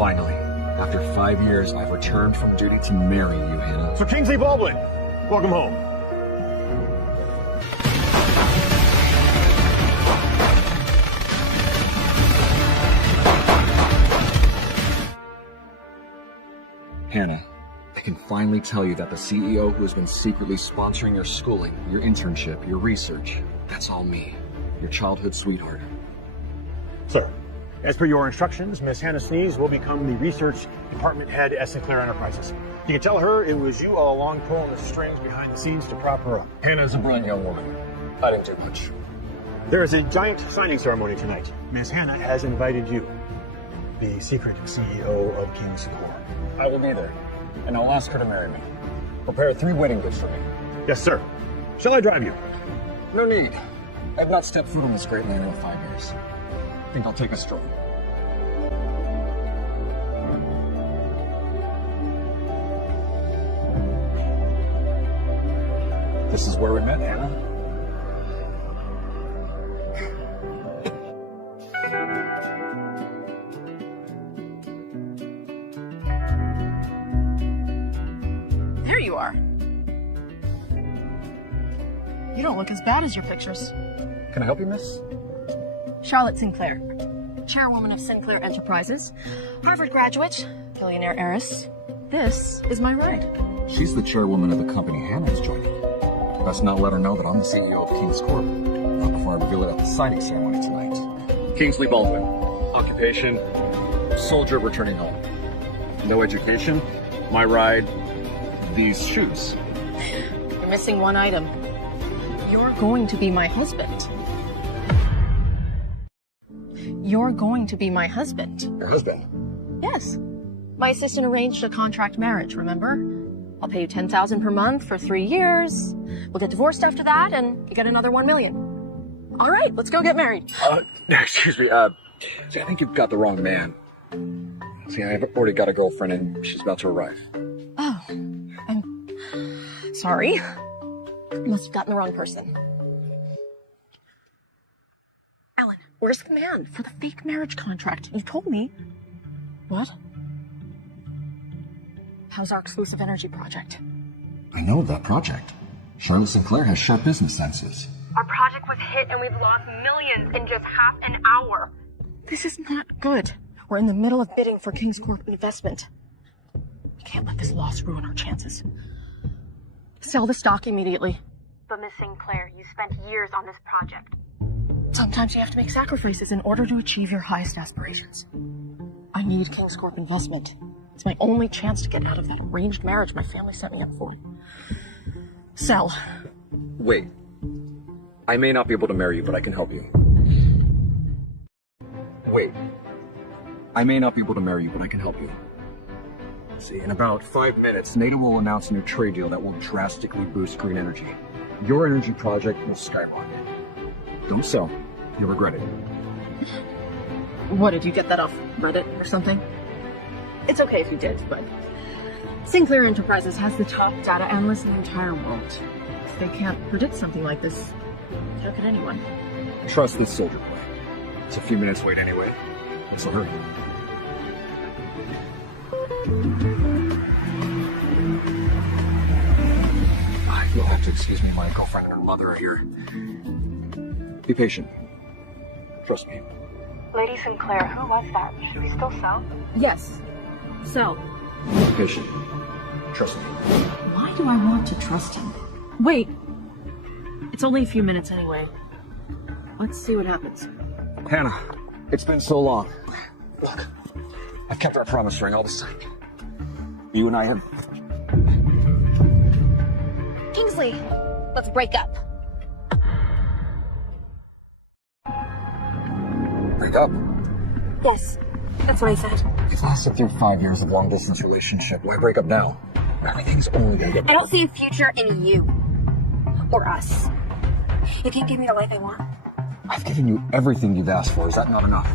Finally, after 5 years, I've returned from duty to marry you, Hannah. So Kingsley Baldwin, welcome home. Hannah, I can finally tell you that the CEO who has been secretly sponsoring your schooling, your internship, your research, that's all me, your childhood sweetheart. Sir, as per your instructions, Miss Hannah Sness will become the research department head at Sinclair Enterprises. You can tell her it was you all along pulling the strings behind the scenes to prop her up. Hannah is a brilliant young woman. I didn't do much. There is a giant signing ceremony tonight. Miss Hannah has invited you, the secret CEO of Kingsley. I will be there, and I'll ask her to marry me. Prepare 3 wedding gifts for me. Yes, sir. Shall I drive you? No need. I've not stepped foot on this great land in 5 years. I think I'll take a stroll. This is where we met, Hannah. There you are. You don't look as bad as your pictures. Can I help you, miss? Charlotte Sinclair, chairwoman of Sinclair Enterprises, Harvard graduate, billionaire heiress. This is my ride. She's the chairwoman of the company Hannah is joining. Best not let her know that I'm the CEO of King's Corp. Not before I reveal it at the signing ceremony tonight. Kingsley Baldwin. Occupation, soldier returning home. No education, my ride, these shoes. You're missing one item. You're going to be my husband. You're going to be my husband. Your husband? Yes. My assistant arranged a contract marriage, remember? I'll pay you $10,000 per month for 3 years. We'll get divorced after that, and you get another $1 million. All right, let's go get married. Excuse me, see, I think you've got the wrong man. See, I've already got a girlfriend, and she's about to arrive. Oh, I'm sorry. You must have gotten the wrong person. Alan, where's the man for the fake marriage contract? You told me. What? How's our exclusive energy project? I know that project. Charlotte Sinclair has sharp business senses. Our project was hit and we've lost millions in just half an hour. This is not good. We're in the middle of bidding for King's Corp investment. We can't let this loss ruin our chances. Sell the stock immediately. But Miss Sinclair, you spent years on this project. Sometimes you have to make sacrifices in order to achieve your highest aspirations. I need King's Corp investment. It's my only chance to get out of that arranged marriage my family set me up for. Sell. Wait. I may not be able to marry you, but I can help you. Wait. I may not be able to marry you, but I can help you. See, in about 5 minutes, NATO will announce a new trade deal that will drastically boost green energy. Your energy project will skyrocket. Don't sell. You'll regret it. What, did you get that off Reddit or something? It's okay if you did, but Sinclair Enterprises has the top data analysts in the entire world. If they can't predict something like this, how could anyone? Trust this soldier boy. It's a few minutes wait anyway. What's the hurry? You'll have to excuse me, my girlfriend and her mother are here. Be patient. Trust me. Lady Sinclair, who was that? Should we still sell? Yes. So. Be patient. Trust me. Why do I want to trust him? Wait. It's only a few minutes anyway. Let's see what happens. Hannah, it's been so long. Look, I've kept our promise ring all this time. You and I have... Kingsley, let's break up. Break up? Yes, that's what I said. You've lasted through 5 years of long-distance relationship. Why break up now? Everything's only gonna get better. I don't see a future in you. Or us. You can't give me the life I want. I've given you everything you've asked for. Is that not enough?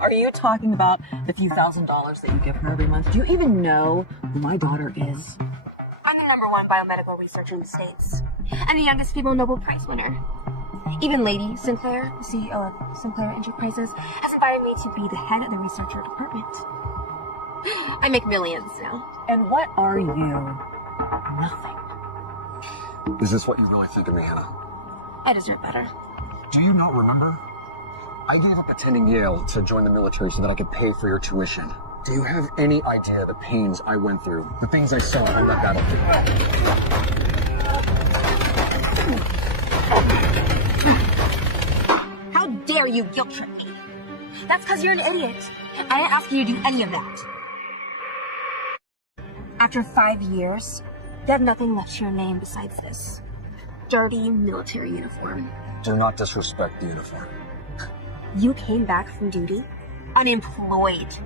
Are you talking about the few $1,000s that you give her every month? Do you even know who my daughter is? I'm the #1 biomedical researcher in the States. And the youngest female Nobel Prize winner. Even Lady Sinclair, the CEO of Sinclair Enterprises, has invited hired me to be the head of the researcher department. I make millions now. And what are you? Nothing. Is this what you really think of me, Hannah? I deserve better. Do you not remember? I gave up attending Yale to join the military so that I could pay for your tuition. Do you have any idea the pains I went through, the things I saw on that battlefield? How dare you guilt trip me? That's because you're an idiot. I didn't ask you to do any of that. After 5 years, you have nothing left to your name besides this dirty military uniform. Do not disrespect the uniform. You came back from duty unemployed.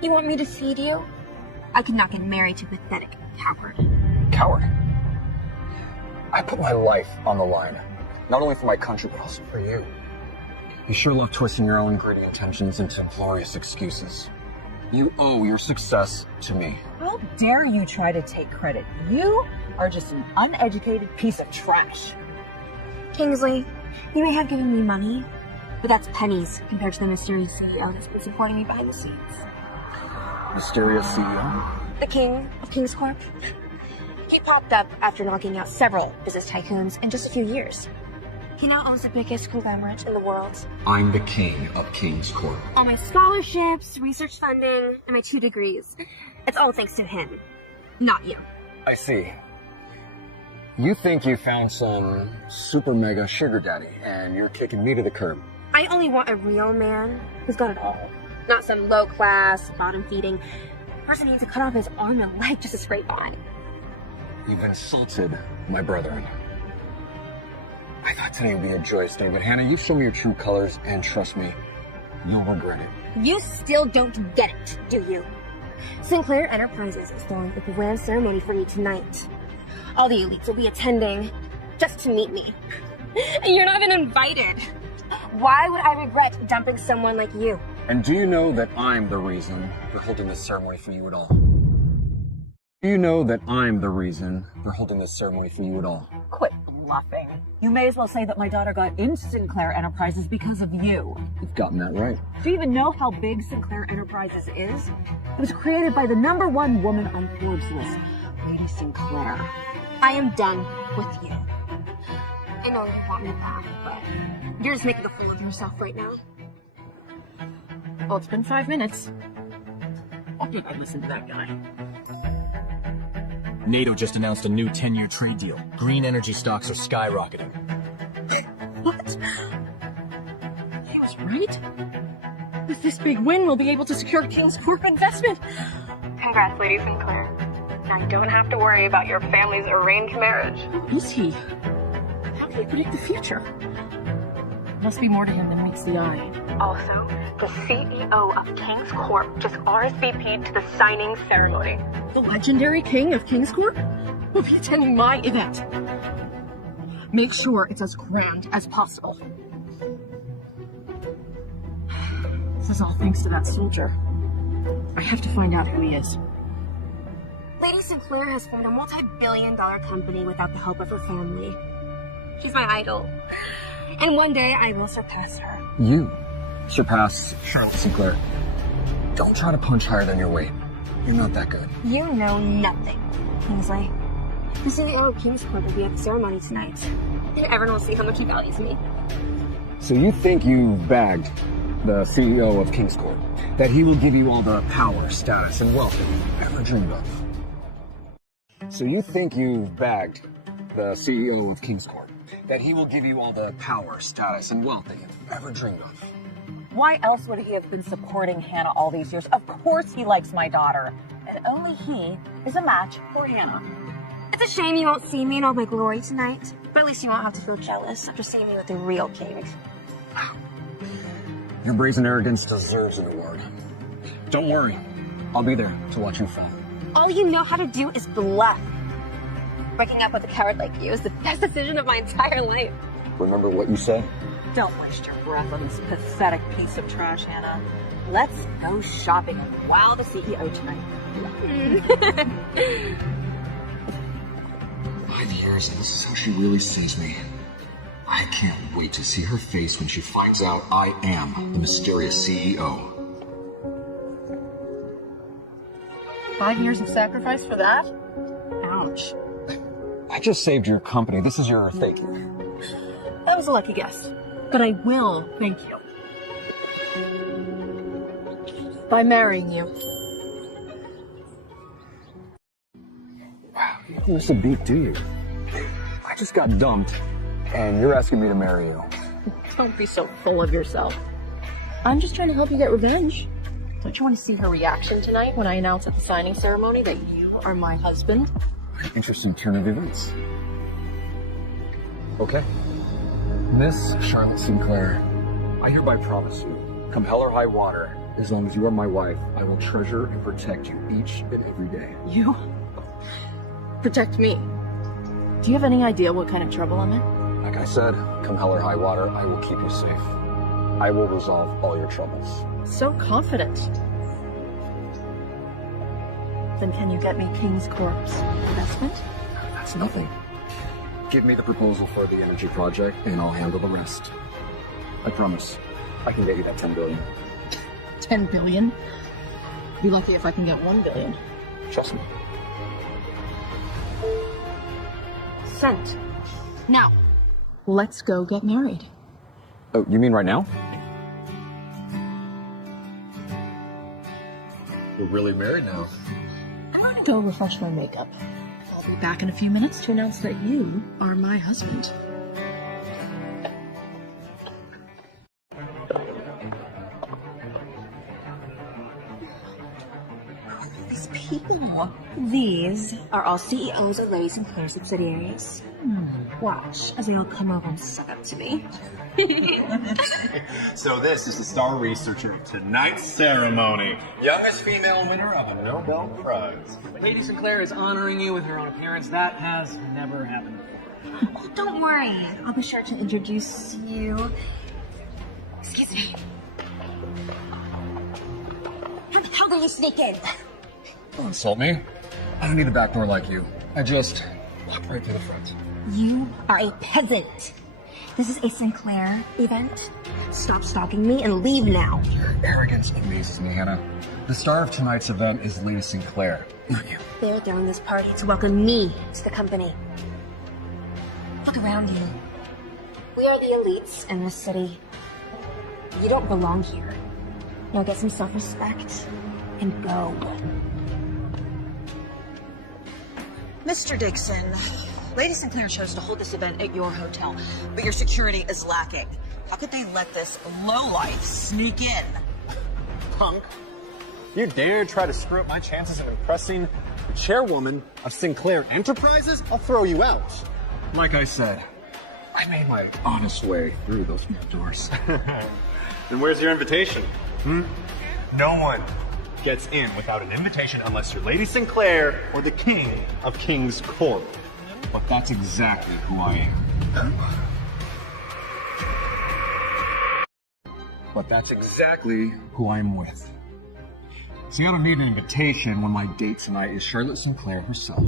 You want me to feed you? I could not get married to a pathetic coward. Coward? I put my life on the line, not only for my country, but also for you. You sure love twisting your own greedy intentions into glorious excuses. You owe your success to me. How dare you try to take credit? You are just an uneducated piece of trash. Kingsley, you may have given me money, but that's pennies compared to the mysterious CEO that's been supporting me behind the scenes. Mysterious CEO? The king of King's Corp. He popped up after knocking out several business tycoons in just a few years. He now owns the biggest conglomerate in the world. I'm the king of King's Corp. All my scholarships, research funding, and my 2 degrees. It's all thanks to him, not you. I see. You think you found some super mega sugar daddy, and you're kicking me to the curb. I only want a real man who's got it all. Not some low-class, bottom-feeding person who needs to cut off his arm and leg just to spray bond. You've insulted my brethren. I thought today would be a joyous day, but Hannah, you show me your true colors, and trust me, you'll regret it. You still don't get it, do you? Sinclair Enterprises is throwing a grand ceremony for me tonight. All the elites will be attending just to meet me. And you're not even invited. Why would I regret dumping someone like you? And do you know that I'm the reason they're holding this ceremony for you at all? Do you know that I'm the reason they're holding this ceremony for you at all? Quit bluffing. You may as well say that my daughter got into Sinclair Enterprises because of you. You've gotten that right. Do you even know how big Sinclair Enterprises is? It was created by the #1 woman on Forbes list, Lady Sinclair. I am done with you. I know you want me back, but you're just making a fool of yourself right now. Well, it's been 5 minutes. Why did I listen to that guy? NATO just announced a new 10-year trade deal. Green energy stocks are skyrocketing. What? He was right? With this big win, we'll be able to secure King's Corp investment. Congrats, Lady Sinclair. Now you don't have to worry about your family's arranged marriage. Who is he? How can he predict the future? Must be more to him than meets the eye. Also, the CEO of King's Corp just RSVP'd to the signing ceremony. The legendary king of King's Corp will be attending my event. Make sure it's as grand as possible. This is all thanks to that soldier. I have to find out who he is. Lady Sinclair has formed a multi-billion-dollar company without the help of her family. She's my idol. And one day I will surpass her. You surpass Charlotte Sinclair. Don't try to punch higher than your weight. You're not that good. You know nothing, Kingsley. The CEO of King's Corp will be at the ceremony tonight. And everyone will see how much he values me. So you think you've bagged the CEO of King's Corp, that he will give you all the power, status, and wealth that you've ever dreamed of? So you think you've bagged the CEO of King's Corp, that he will give you all the power, status, and wealth that you've ever dreamed of? Why else would he have been supporting Hannah all these years? Of course he likes my daughter. And only he is a match for Hannah. It's a shame you won't see me in all my glory tonight. But at least you won't have to feel jealous after seeing me with the real king. Your brazen arrogance deserves an award. Don't worry. I'll be there to watch you fall. All you know how to do is bluff. Breaking up with a coward like you is the best decision of my entire life. Remember what you said? Don't waste your breath on this pathetic piece of trash, Hannah. Let's go shopping and wow the CEO tonight. 5 years, and this is how she really sees me. I can't wait to see her face when she finds out I am the mysterious CEO. 5 years of sacrifice for that? Ouch. I just saved your company. This is your thank you. That was a lucky guess. But I will thank you. By marrying you. Wow, you don't miss a beat, do you? I just got dumped, and you're asking me to marry you. Don't be so full of yourself. I'm just trying to help you get revenge. Don't you want to see her reaction tonight when I announce at the signing ceremony that you are my husband? An interesting turn of events. Okay. Miss Charlotte Sinclair, I hereby promise you, come hell or high water, as long as you are my wife, I will treasure and protect you each and every day. You? Protect me. Do you have any idea what kind of trouble I'm in? Like I said, come hell or high water, I will keep you safe. I will resolve all your troubles. So confident. Then can you get me King's Corp's investment? That's nothing. Give me the proposal for the energy project, and I'll handle the rest. I promise. I can get you that $10 billion. 10 billion? Be lucky if I can get 1 billion. Trust me. Sent. Now, let's go get married. Oh, you mean right now? We're really married now. I'm going to go refresh my makeup. I'll be back in a few minutes to announce that you are my husband. These people. These are all CEOs of Lady Sinclair subsidiaries. Watch as they all come over and suck up to me. So this is the star researcher of tonight's ceremony. Youngest female winner of a Nobel Prize. Lady Sinclair is honoring you with her own appearance. That has never happened before. Oh, don't worry. I'll be sure to introduce you. Excuse me. How did you sneak in? Don't insult me. I don't need a back door like you. I just walk right to the front. You are a peasant. This is a Sinclair event. Stop stalking me and leave now. Your arrogance amazes me, Hannah. The star of tonight's event is Lady Sinclair, not you. They're throwing this party to welcome me to the company. Look around you. We are the elites in this city. You don't belong here. Now get some self-respect and go. Mr. Dixon, Lady Sinclair chose to hold this event at your hotel, but your security is lacking. How could they let this lowlife sneak in? Punk. You dare try to screw up my chances of impressing the chairwoman of Sinclair Enterprises? I'll throw you out. Like I said, I made my honest way through those doors. Then where's your invitation? No one gets in without an invitation unless you're Lady Sinclair or the king of King's Corp. But that's exactly who I am. But that's exactly who I'm with. See, I don't need an invitation when my date tonight is Charlotte Sinclair herself.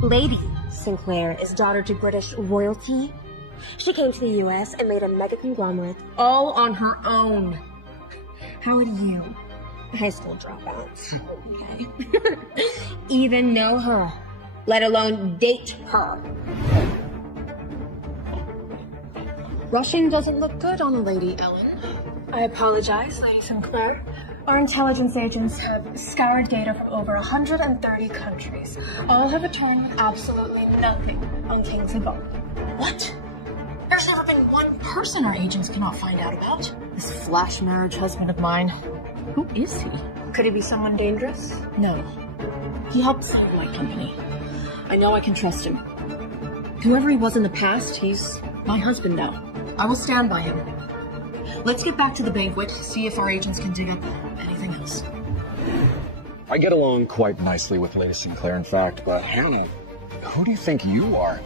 Lady Sinclair is daughter to British royalty. She came to the US and made a mega conglomerate all on her own. How would you, high school dropouts, okay, even know her, let alone date her? Rushing doesn't look good on a lady, Ellen. I apologize, Lady Sinclair. Our intelligence agents have scoured data from over 130 countries. All have returned with absolutely nothing on Kingsley Baldwin. What? There's never been one person our agents cannot find out about. This flash marriage husband of mine. Who is he? Could he be someone dangerous? No. He helped save my company. I know I can trust him. Whoever he was in the past, he's my husband now. I will stand by him. Let's get back to the banquet, see if our agents can dig up anything else. I get along quite nicely with Lady Sinclair, in fact, but Hannah, who do you think you are?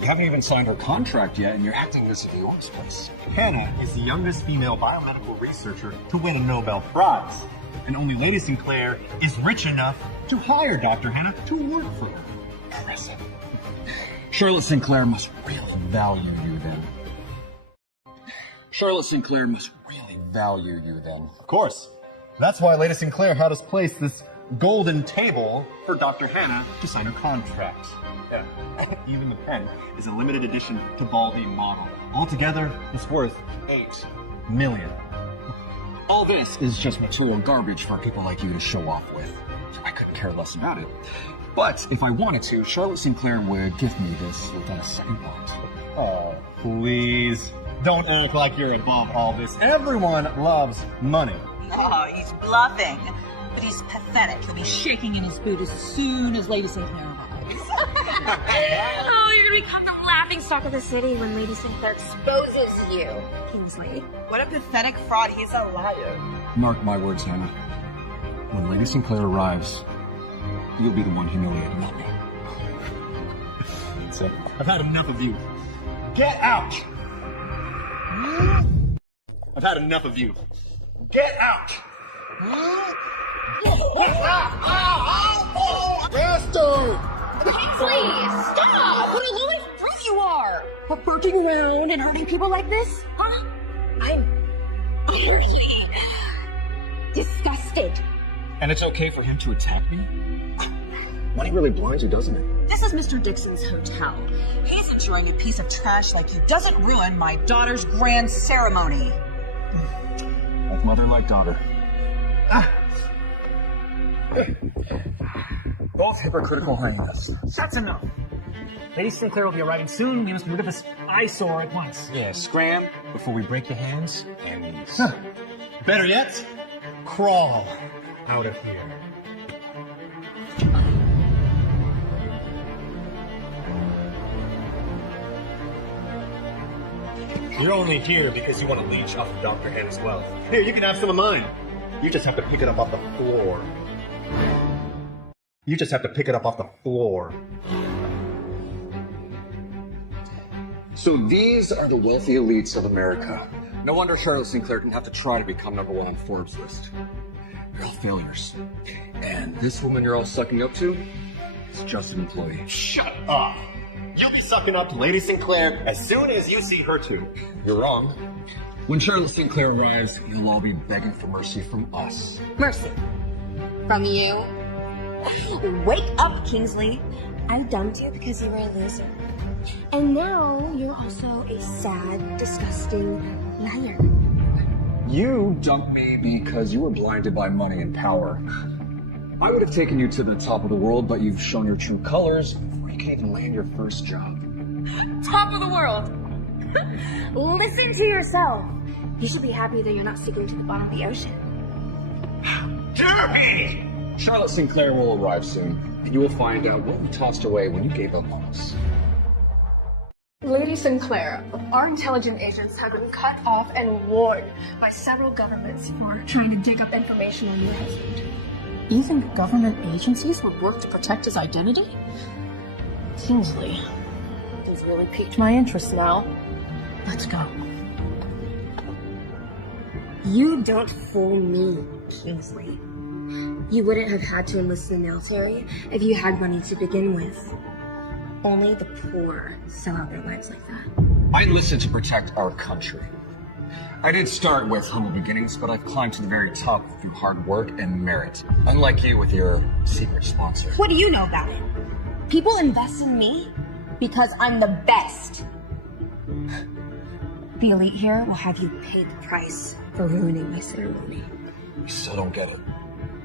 You haven't even signed her contract yet, and you're acting as if you own this place. Hannah is the youngest female biomedical researcher to win a Nobel Prize. And only Lady Sinclair is rich enough to hire Dr. Hannah to work for her. Impressive. Charlotte Sinclair must really value you then. Charlotte Sinclair must really value you then. Of course. That's why Lady Sinclair had us place this golden table for Dr. Hannah to sign her contract. Yeah. Even the pen is a limited edition Tibaldi model. Altogether, it's worth $8 million. All this is just material garbage for people like you to show off with. I couldn't care less about it. But if I wanted to, Charlotte Sinclair would give me this without a second thought. Oh, please. Don't act like you're above all this. Everyone loves money. Oh, he's bluffing. But he's pathetic. He'll be shaking in his boot as soon as Lady Sinclair arrives. Oh, you're gonna become the laughing stock of the city when Lady Sinclair exposes you, Kingsley. What a pathetic fraud. He's a liar. Mark my words, Hannah. When Lady Sinclair arrives, you'll be the one humiliated, not me. So, I've had enough of you. Get out! I've had enough of you. Get out! Bastard! Kingsley, stop! What a low-life brute you are! For poking around and hurting people like this, huh? I'm utterly disgusted. And it's okay for him to attack me? Money really blinds you, doesn't it? This is Mr. Dixon's hotel. He's enjoying a piece of trash like you doesn't ruin my daughter's grand ceremony. Like mother, like daughter. Both hypocritical hyenas. That's enough. Lady Sinclair will be arriving soon. We must get rid of this eyesore at once. Yeah, scram before we break your hands and knees. Better yet, crawl out of here. You're only here because you want to leech off of Dr. Hannah's wealth. Here, you can have some of mine. You just have to pick it up off the floor. You just have to pick it up off the floor. So these are the wealthy elites of America. No wonder Charlotte Sinclair didn't have to try to become #1 on Forbes' list. They're all failures. And this woman you're all sucking up to is just an employee. Shut up! You'll be sucking up to Lady Sinclair as soon as you see her too. You're wrong. When Charlotte Sinclair arrives, you'll all be begging for mercy from us. Mercy. From you? Wake up, Kingsley. I dumped you because you were a loser. And now you're also a sad, disgusting liar. You dumped me because you were blinded by money and power. I would have taken you to the top of the world, but you've shown your true colors before you can even land your first job. Top of the world. Listen to yourself. You should be happy that you're not sinking to the bottom of the ocean. Jeremy! Charlotte Sinclair will arrive soon, and you will find out what you tossed away when you gave up on us. Lady Sinclair, our intelligence agents have been cut off and warned by several governments for trying to dig up information on your husband. Even government agencies would work to protect his identity? Kingsley, you've really piqued my interest now. Let's go. You don't fool me, Kingsley. You wouldn't have had to enlist in the military if you had money to begin with. Only the poor sell out their lives like that. I enlisted to protect our country. I did start with humble beginnings, but I've climbed to the very top through hard work and merit. Unlike you with your secret sponsor. What do you know about it? People invest in me because I'm the best. The elite here will have you pay the price for ruining my ceremony. You still don't get it.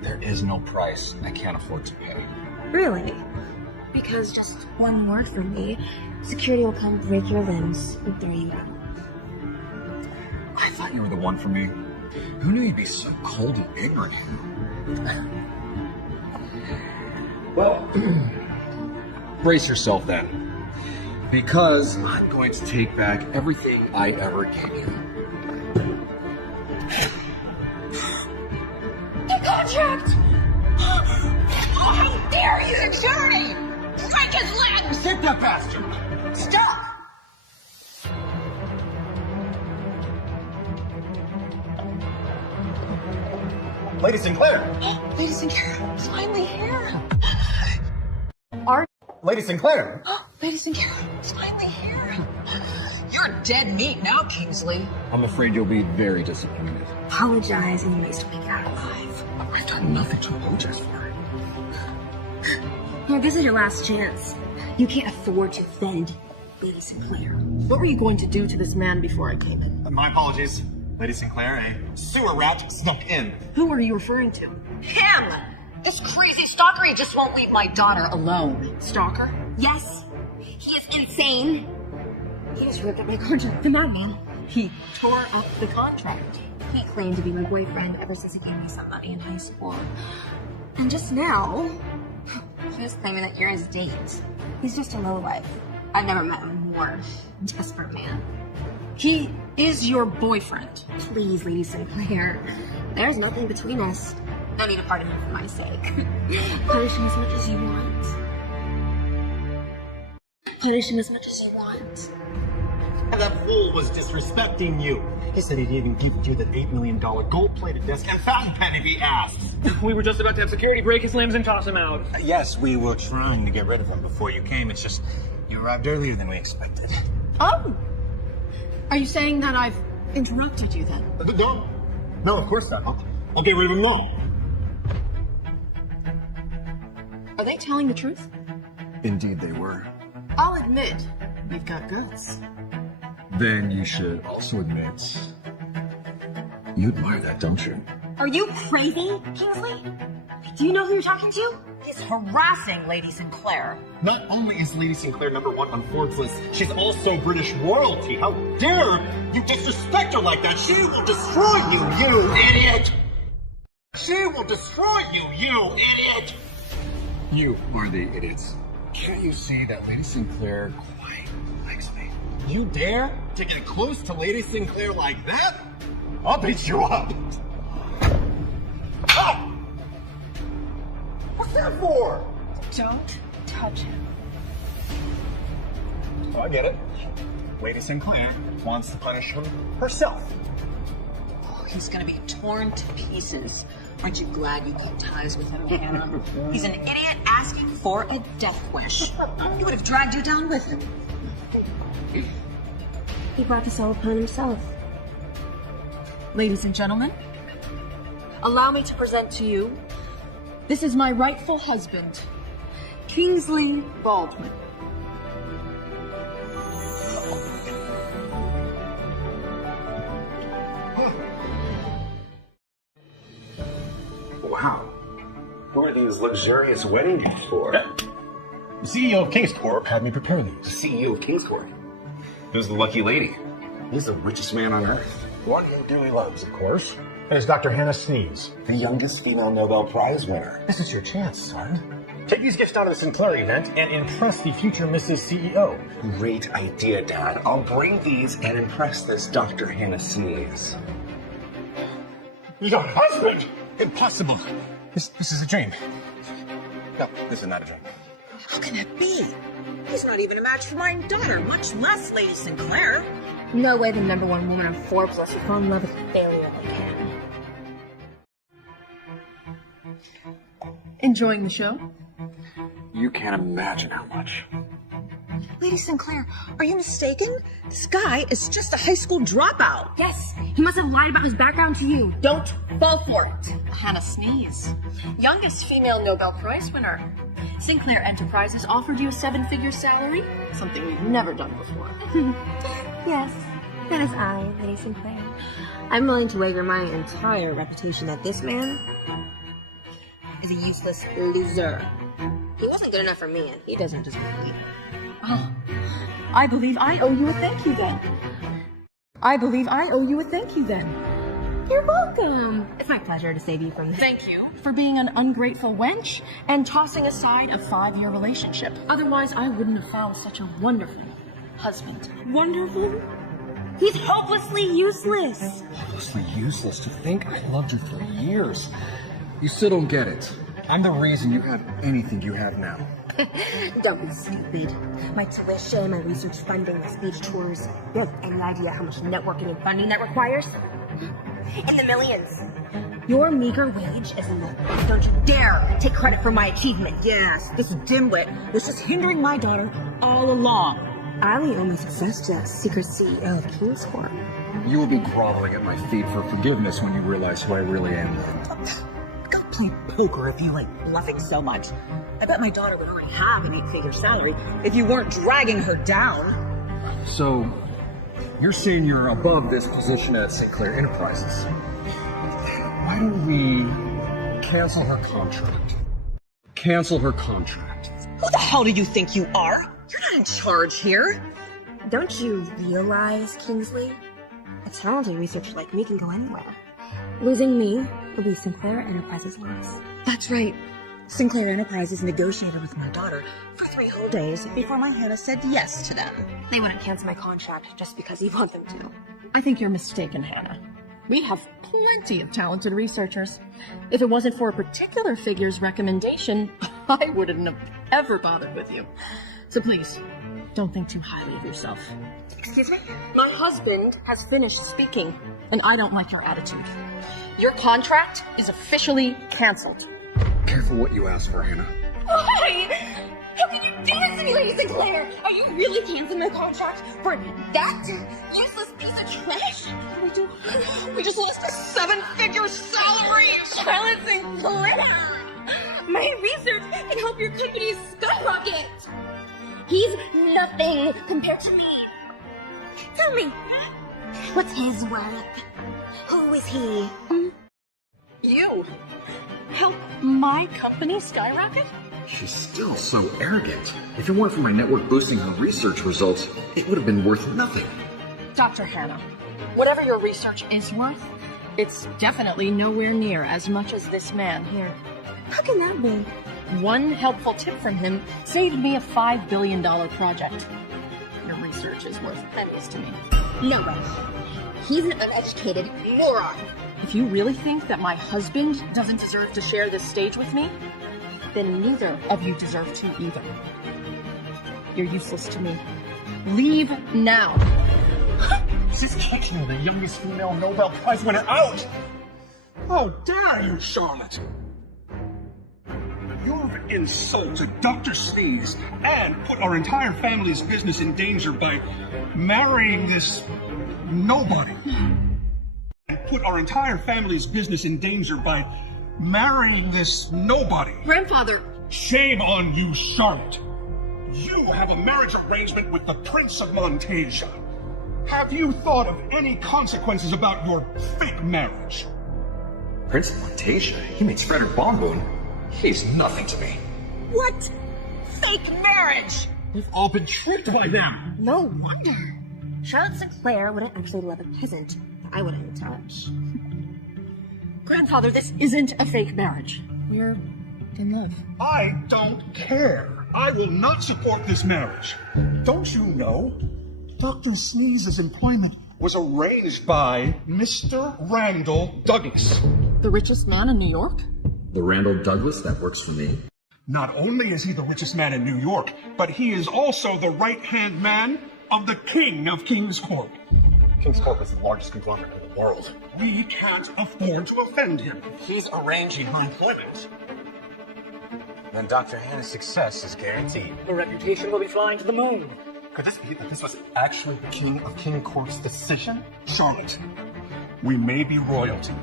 There is no price I can't afford to pay. Really? Because just one word from me, security will come break your limbs and throw you out. I thought you were the one for me. Who knew you'd be so cold and ignorant? Well, brace yourself then. Because I'm going to take back everything I ever gave you. The contract! Oh, how dare you, security! Break his legs! Hit that bastard! Stop! Lady Sinclair! Lady Sinclair is finally here. Lady Sinclair! Lady Sinclair is finally here. You're You're dead meat now, Kingsley. I'm afraid you'll be very disappointed. Apologize and you may still make it out alive. I've done nothing to apologize for. Well, this is your last chance. You can't afford to offend Lady Sinclair. What were you going to do to this man before I came in? My apologies. Lady Sinclair, a sewer rat snuck in. Who are you referring to? Him! This crazy stalker, he just won't leave my daughter alone. Stalker? Yes, he is insane. He just ripped up my contract, the madman. He tore up the contract. He claimed to be my boyfriend ever since he gave me some money in high school. And just now, he was claiming that you're his date. He's just a lowlife. I've never met a more desperate man. He is your boyfriend. Please, Lady Sinclair. There's nothing between us. No need to pardon him for my sake. Punish him as much as you want. Punish him as much as you want. And that fool was disrespecting you. He said he'd even give you that $8 million gold-plated disc and fountain pen if he asks. We were just about to have security break his limbs and toss him out. Yes, we were trying to get rid of him before you came. It's just you arrived earlier than we expected. Oh! Are you saying that I've interrupted you then? No. No, of course not. I'll get rid of him now. Are they telling the truth? Indeed they were. I'll admit, you've got guts. Then you should also admit you admire that, don't you? Are you crazy, Kingsley? Do you know who you're talking to? He's harassing Lady Sinclair. Not only is Lady Sinclair #1 on Forbes' list, she's also British royalty. How dare you disrespect her like that? She will destroy you, you idiot! She will destroy you, you idiot! You are the idiots. Can't you see that Lady Sinclair quite likes me? You dare to get close to Lady Sinclair like that? I'll beat you up! Ah! What's that for? Don't touch him. Oh, I get it. Lady Sinclair wants to punish him herself. Oh, he's gonna be torn to pieces. Aren't you glad you cut ties with him, Hannah? He's an idiot asking for a death wish. He would have dragged you down with him. He brought this all upon himself. Ladies and gentlemen, allow me to present to you, this is my rightful husband, Kingsley Baldwin. Wow. Who are these luxurious wedding gifts for? The CEO of King's Corp had me prepare these. The CEO of King's Corp. Who's the lucky lady? He's the richest man on earth. One who dearly loves, of course. And it's Dr. Hannah Sness, The youngest female Nobel Prize winner. This is your chance, son. Take these gifts down to the Sinclair event and impress the future Mrs. CEO. Great idea, Dad. I'll bring these and impress this Dr. Hannah Sness. Your husband? Impossible. This is a dream. No, this is not a dream. How can that be? He's not even a match for my daughter, much less Lady Sinclair. No way the #1 woman on Forbes lets you fall in love with a failure like him. Enjoying the show? You can't imagine how much. Lady Sinclair, are you mistaken? This guy is just a high school dropout. Yes, he must have lied about his background to you. Don't fall for it. Hannah Sness, youngest female Nobel Prize winner. Sinclair Enterprises offered you a 7-figure salary, something you've never done before. Yes, that is I, Lady Sinclair. I'm willing to wager my entire reputation that this man is a useless loser. He wasn't good enough for me, and he doesn't deserve me. Oh, I believe I owe you a thank you then. You're welcome. It's my pleasure to save you from this. Thank you for being an ungrateful wench and tossing aside a 5-year relationship. Otherwise, I wouldn't have found such a wonderful husband. Wonderful? He's hopelessly useless. Hopelessly useless. To think I loved you for years. You still don't get it. I'm the reason you have anything you have now. Don't be stupid. My tuition, my research funding, my speech tours. You have any idea how much networking and funding that requires? In the millions. Your meager wage is enough. Don't you dare take credit for my achievement. Yes, this dimwit was just hindering my daughter all along. Ali owe my success to secret CEO of King's Corp. You will be groveling at my feet for forgiveness when you realize who I really am. Go play poker if you like bluffing so much. I bet my daughter would already have an 8-figure salary if you weren't dragging her down. So, you're saying you're above this position at Sinclair Enterprises. Why don't we cancel her contract? Cancel her contract. Who the hell do you think you are? You're not in charge here. Don't you realize, Kingsley? A talented researcher like me can go anywhere. Losing me will be Sinclair Enterprises' loss. That's right. Sinclair Enterprises negotiated with my daughter for 3 whole days before my Hannah said yes to them. They wouldn't cancel my contract just because you want them to. I think you're mistaken, Hannah. We have plenty of talented researchers. If it wasn't for a particular figure's recommendation, I wouldn't have ever bothered with you. So please, don't think too highly of yourself. Excuse me? My husband has finished speaking, and I don't like your attitude. Your contract is officially canceled. Careful what you ask for, Hannah. Why? How can you do this to me, Lady Sinclair? Are you really canceling my contract for that useless piece of trash? What do we do? We just lost a 7-figure salary! Charlotte Sinclair! My research can help your company skyrocket! He's nothing compared to me. Tell me, what's his worth? Who is he? You help my company skyrocket? She's still so arrogant. If it weren't for my network boosting her research results, it would have been worth nothing. Dr. Hannah, whatever your research is worth, it's definitely nowhere near as much as this man here. How can that be? One helpful tip from him saved me a $5 billion project. Your research is worth pennies to me. No way. He's an uneducated moron. If you really think that my husband doesn't deserve to share this stage with me, then neither of you deserve to either. You're useless to me. Leave now. She's kicking the youngest female Nobel Prize winner out! How dare you, Charlotte! You've insulted Dr. Sness and put our entire family's business in danger by marrying this nobody. And put our entire family's business in danger by marrying this nobody. Grandfather! Shame on you, Charlotte. You have a marriage arrangement with the Prince of Montasia. Have you thought of any consequences about your fake marriage? Prince of Montasia? He means Frederick Bonboon. He's nothing to me. What? Fake marriage! We've all been tricked by them. No wonder. Charlotte Sinclair wouldn't actually love a peasant that I wouldn't touch. Grandfather, this isn't a fake marriage. We're in love. I don't care. I will not support this marriage. Don't you know? Dr. Sneeze's employment was arranged by Mr. Randall Douglas. The richest man in New York? The Randall Douglas, that works for me. Not only is he the richest man in New York, but he is also the right-hand man of the king of King's Corp. King's Corp is the largest conglomerate in the world. We can't afford to offend him. He's arranging her employment. Then Dr. Hannah's success is guaranteed. Her reputation will be flying to the moon. Could this be that this was actually the king of King Corp's decision? Charlotte, we may be royalty,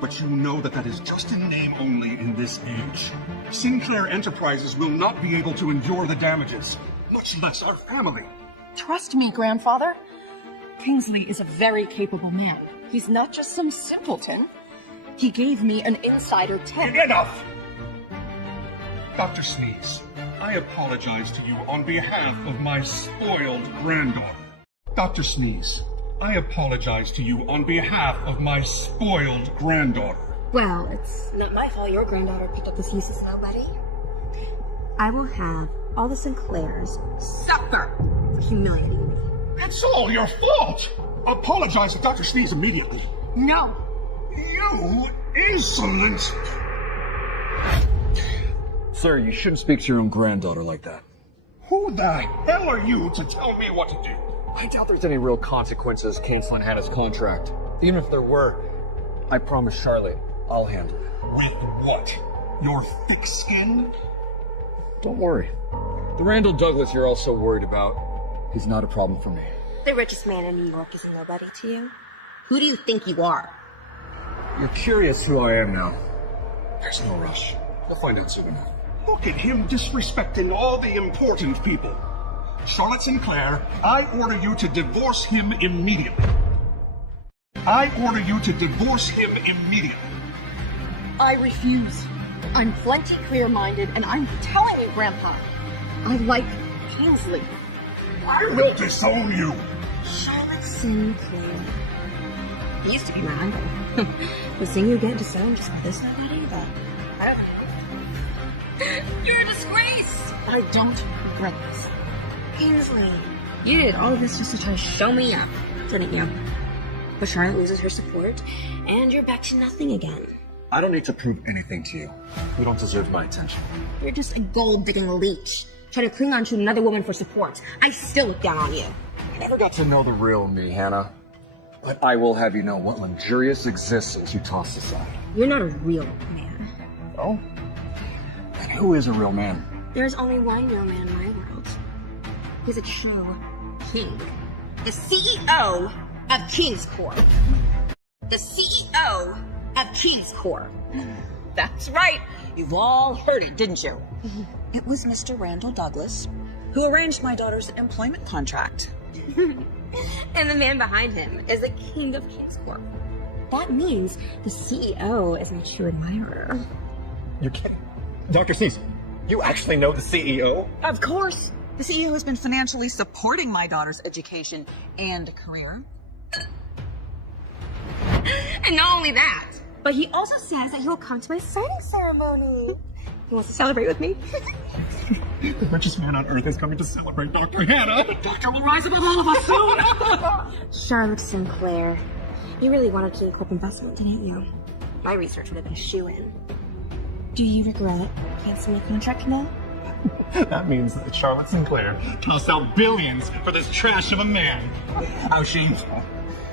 but you know that that is just in name only in this age. Sinclair Enterprises will not be able to endure the damages, much less our family. Trust me, Grandfather. Kingsley is a very capable man. He's not just some simpleton. He gave me an insider tip. Enough! Dr. Sneeze, I apologize to you on behalf of my spoiled granddaughter. Dr. Sneeze, I apologize to you on behalf of my spoiled granddaughter. Well, it's not my fault your granddaughter picked up this useless nobody. I will have all the Sinclairs suffer for humiliating me. It's all your fault! Apologize to Dr. Sneeze immediately. No. You insolent! Sir, you shouldn't speak to your own granddaughter like that. Who the hell are you to tell me what to do? I doubt there's any real consequences canceling Hannah's contract. Even if there were, I promise Charlotte, I'll handle it. With what? Your thick skin? Don't worry. The Randall Douglas you're all so worried about, He's not a problem for me. The richest man in New York is a nobody to you. Who do you think you are? You're curious who I am now. There's no rush. You'll find out soon enough. Look at him disrespecting all the important people. Charlotte Sinclair, I order you to divorce him immediately. I order you to divorce him immediately. I refuse. I'm plenty clear-minded, and I'm telling you, Grandpa, I like Kingsley. I will disown you. Charlotte Sinclair. He used to be my uncle. The thing you get disowned just by this nobody, but I don't know. You're a disgrace! I don't regret this. Kingsley, you did all of this just to try to show me up, didn't you? But Charlotte loses her support, and you're back to nothing again. I don't need to prove anything to you. You don't deserve my attention. You're just a gold-digging leech, trying to cling on to another woman for support. I still look down on you. I never got to know the real me, Hannah. But I will have you know what luxurious existence you tossed aside. You're not a real man. Oh? And who is a real man? There's only one real man in my world. He's a true king. The CEO of King's Corp. The CEO of King's Corp. That's right. You've all heard it, didn't you? It was Mr. Randall Douglas who arranged my daughter's employment contract. And the man behind him is the king of King's Corp. That means the CEO is my true admirer. You're kidding. Dr. Sness, you actually know the CEO? Of course. The CEO has been financially supporting my daughter's education and career. And not only that, but he also says that he will come to my signing ceremony. He wants to celebrate with me. The richest man on earth is coming to celebrate Dr. Hannah. The doctor will rise above all of us soon. Charlotte Sinclair, you really wanted to do a corp investment, didn't you? My research would have been a shoo-in. Do you regret canceling the contract now? That means that Charlotte Sinclair tossed out billions for this trash of a man. How shameful.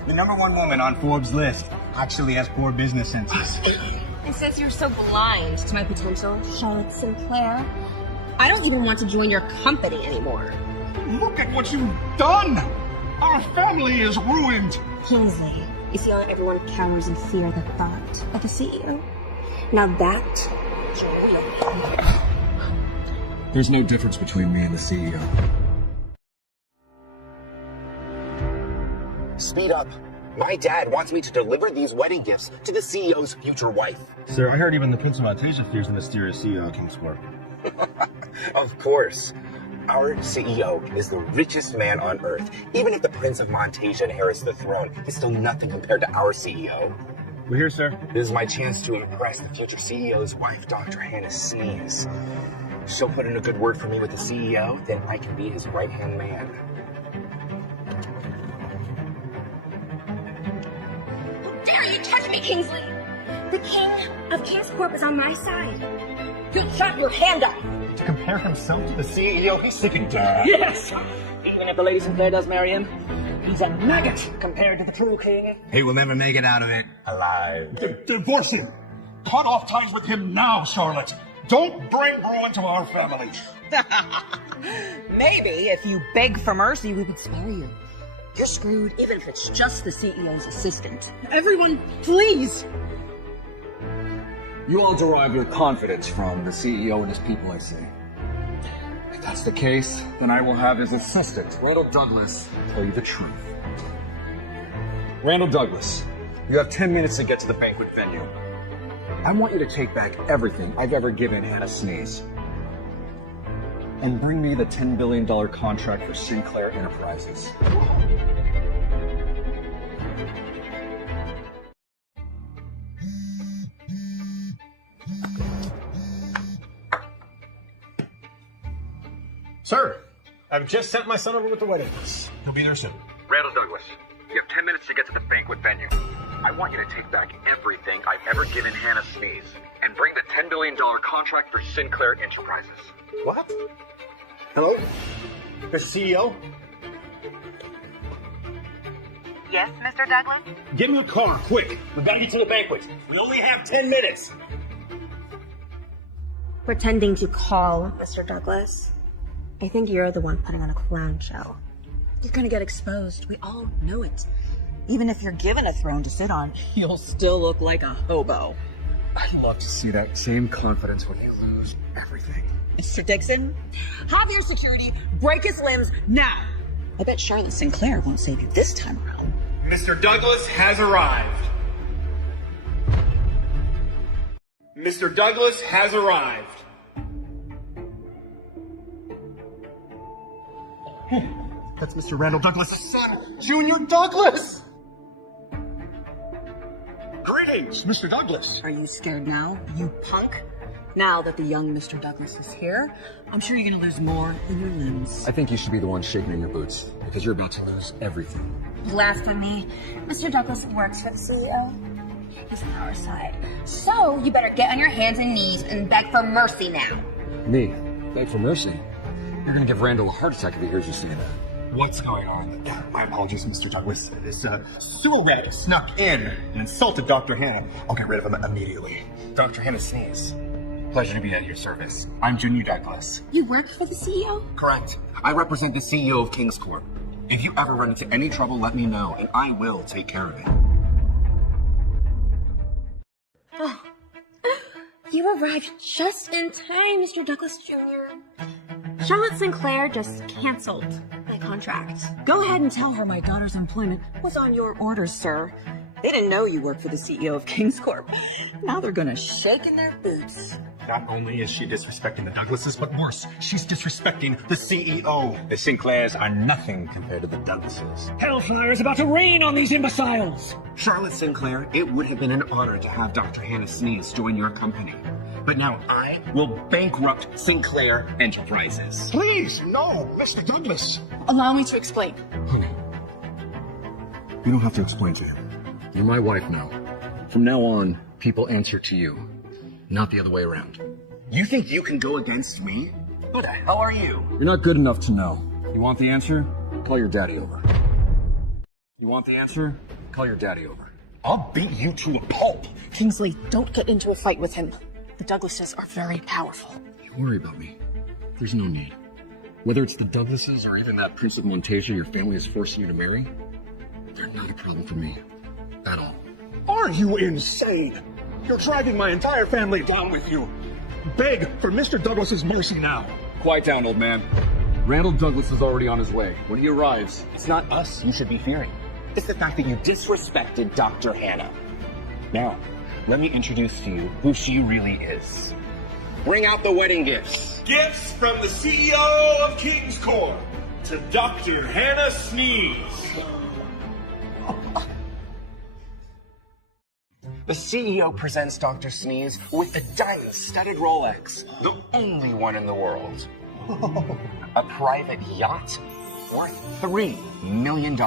The #1 woman on Forbes' list actually has poor business senses. And since you're so blind to my potential, Charlotte Sinclair, I don't even want to join your company anymore. Look at what you've done. Our family is ruined. Kingsley, you see how everyone cowers in fear at the thought of the CEO? Now that is your real. There's no difference between me and the CEO. Speed up. My dad wants me to deliver these wedding gifts to the CEO's future wife. Sir, I heard even the Prince of Montasia fears the mysterious CEO of King's Corp. Of course. Our CEO is the richest man on earth. Even if the Prince of Montasia inherits the throne, it's still nothing compared to our CEO. We're here, sir. This is my chance to impress the future CEO's wife, Dr. Hannah Sness. She'll put in a good word for me with the CEO, then I can be his right-hand man. Dare you touch me, Kingsley? The king of King's Corp is on my side. You'll chop your hand off. To compare himself to the CEO, he's sick and dead. Yes! Even if the Lady Sinclair does marry him, he's a maggot compared to the true king. He will never make it out of it alive. Divorce him. Cut off ties with him now, Charlotte. Don't bring Brew into our family. Maybe if you beg for mercy, we could spare you. You're screwed, even if it's just the CEO's assistant. Everyone, please! You all derive your confidence from the CEO and his people, I see. If that's the case, then I will have his assistant, Randall Douglas, tell you the truth. Randall Douglas, you have 10 minutes to get to the banquet venue. I want you to take back everything I've ever given Hannah Sness. And bring me the $10 billion contract for Sinclair Enterprises. Sir, I've just sent my son over with the wedding dress. He'll be there soon. Randall Douglas, you have 10 minutes to get to the banquet venue. I want you to take back everything I've ever given Hannah Sness and bring the $10 billion contract for Sinclair Enterprises. What? Hello? The CEO? Yes, Mr. Douglas? Get in the car, quick. We gotta get to the banquet. We only have 10 minutes. Pretending to call Mr. Douglas. I think you're the one putting on a clown show. You're gonna get exposed. We all know it. Even if you're given a throne to sit on, you'll still look like a hobo. I'd love to see that same confidence when you lose everything. Mr. Dixon, have your security break his limbs now. I bet Charlotte Sinclair won't save you this time around. Mr. Douglas has arrived. Mr. Douglas has arrived. That's Mr. Randall Douglas' son, Junior Douglas! Greetings, Mr. Douglas. Are you scared now, you punk? Now that the young Mr. Douglas is here, I'm sure you're gonna lose more than your limbs. I think you should be the one shaking in your boots, because you're about to lose everything. Blasphemy. Mr. Douglas works for the CEO. He's on our side. So you better get on your hands and knees and beg for mercy now. Me? Beg for mercy? You're gonna give Randall a heart attack if he hears you say that. What's going on? My apologies, Mr. Douglas. This sewer rat snuck in and insulted Dr. Hannah. I'll get rid of him immediately. Dr. Hannah Sneeze. Pleasure to be at your service. I'm Junior Douglas. You work for the CEO? Correct. I represent the CEO of King's Corp. If you ever run into any trouble, let me know, and I will take care of it. Oh. You arrived just in time, Mr. Douglas Jr. Charlotte Sinclair just canceled my contract. Go ahead and tell her my daughter's employment was on your orders, sir. They didn't know you worked for the CEO of King's Corp. Now they're gonna shake in their boots. Not only is she disrespecting the Douglases, but worse, she's disrespecting the CEO. The Sinclairs are nothing compared to the Douglases. Hellfire is about to rain on these imbeciles! Charlotte Sinclair, it would have been an honor to have Dr. Hannah Sneeze join your company. But now I will bankrupt Sinclair Enterprises. Please, no, Mr. Douglas. Allow me to explain. You don't have to explain to him. You're my wife now. From now on, people answer to you, not the other way around. You think you can go against me? Who the hell are you? You're not good enough to know. You want the answer? Call your daddy over. You want the answer? Call your daddy over. I'll beat you to a pulp. Kingsley, don't get into a fight with him. The Douglases are very powerful. Don't worry about me. There's no need. Whether it's the Douglases or even that Prince of Montasia your family is forcing you to marry, they're not a problem for me. At all. Are you insane? You're dragging my entire family down with you. Beg for Mr. Douglas's mercy now. Quiet down, old man. Randall Douglas is already on his way. When he arrives, It's not us you should be fearing. It's the fact that you disrespected Dr. Hannah. Now, let me introduce to you who she really is. Bring out the wedding gifts. Gifts from the CEO of King's Corp to Dr. Hannah Sneeze. The CEO presents Dr. Sneeze with a diamond-studded Rolex, the only one in the world. A private yacht worth $3 million.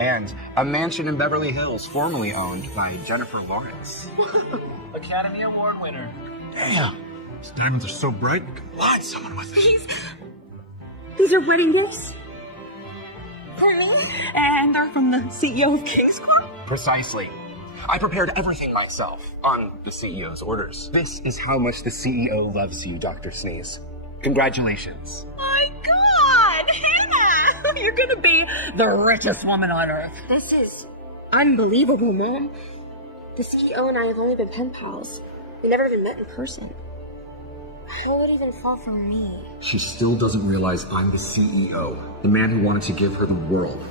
And a mansion in Beverly Hills formerly owned by Jennifer Lawrence. Academy Award winner. Damn. These diamonds are so bright, you can blind someone with it. These are wedding gifts? For me? And they're from the CEO of King's Corp. Precisely. I prepared everything myself on the CEO's orders. This is how much the CEO loves you, Dr. Sneeze. Congratulations. My God, Hannah! You're gonna be the richest woman on earth. This is unbelievable, Mom. The CEO and I have only been pen pals. We never even met in person. How would it even fall from me? she still doesn't realize I'm the CEO, the man who wanted to give her the world.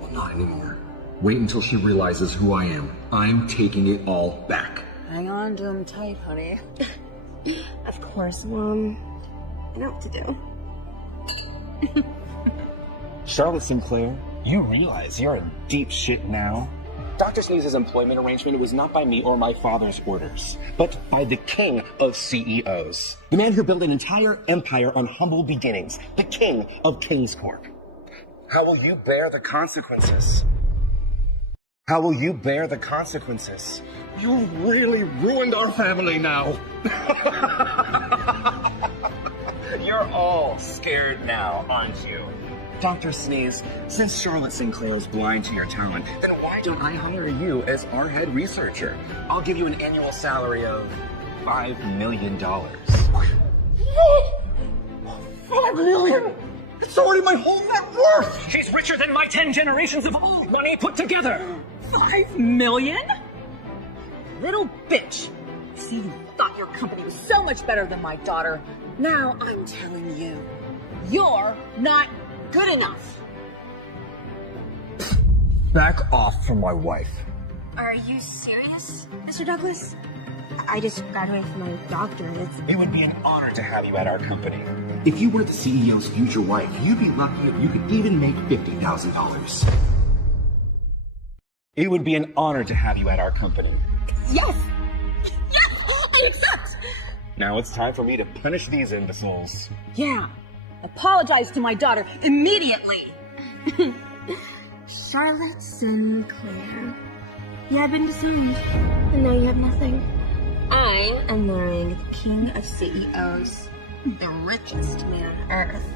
Well, not anymore. Wait until she realizes who I am. I'm taking it all back. Hang on to him tight, honey. Of course, Mom. I know what to do. Charlotte Sinclair, you realize you're in deep shit now? Dr. Sneeze's employment arrangement was not by me or my father's orders, but by the king of CEOs. The man who built an entire empire on humble beginnings. The king of King's Corp. How will you bear the consequences? How will you bear the consequences? You really ruined our family now. You're all scared now, aren't you? Dr. Sneeze, since Charlotte Sinclair is blind to your talent, then why don't I hire you as our head researcher? I'll give you an annual salary of $5 million. $5 million? It's already my whole net worth! She's richer than my 10 generations of money put together. 5 million? Little bitch. See, you thought your company was so much better than my daughter. Now I'm telling you, you're not good enough. Back off from my wife. Are you serious, Mr. Douglas? I just graduated from my doctorate. It would be an honor to have you at our company. If you were the CEO's future wife, you'd be lucky if you could even make $50,000. It would be an honor to have you at our company. Yes! Yes! I accept! Now it's time for me to punish these imbeciles. Yeah. Apologize to my daughter immediately. Charlotte Sinclair. You have been disowned, and now you have nothing. I am marrying the king of CEOs, the richest man on earth.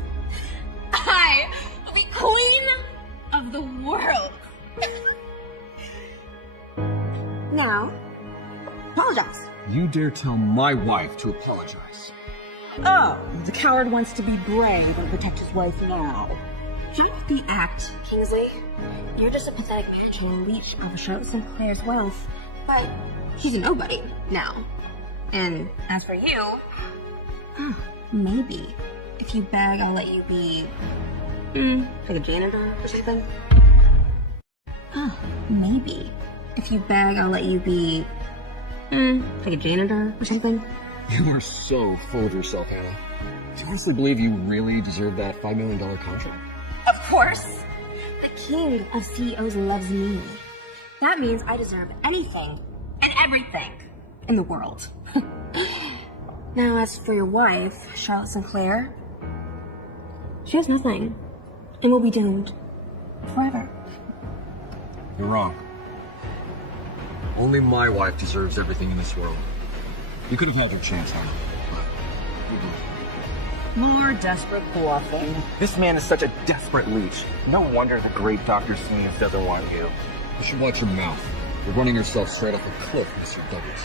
I will be queen of the world. Now, apologize. You dare tell my wife to apologize? Oh, the coward wants to be brave and protect his wife now. Try not the act, Kingsley. You're just a pathetic man trying to leech off of Charlotte Sinclair's wealth. But she's a nobody now. And as for you, maybe if you beg, I'll let you be, like a janitor or something. Maybe if you beg, I'll let you be, like a janitor or something. You are so full of yourself, Hannah. Do you honestly believe you really deserve that $5 million contract? Of course. The king of CEOs loves me. That means I deserve anything and everything in the world. Now, as for your wife, Charlotte Sinclair, she has nothing and will be doomed forever. You're wrong. Only my wife deserves everything in this world. You could have had your chance, Hannah, but you didn't. More desperate bluffing. This man is such a desperate leech. No wonder the great Dr. Sness doesn't want you. You should watch your mouth. You're running yourself straight off a cliff, Mr. Douglas.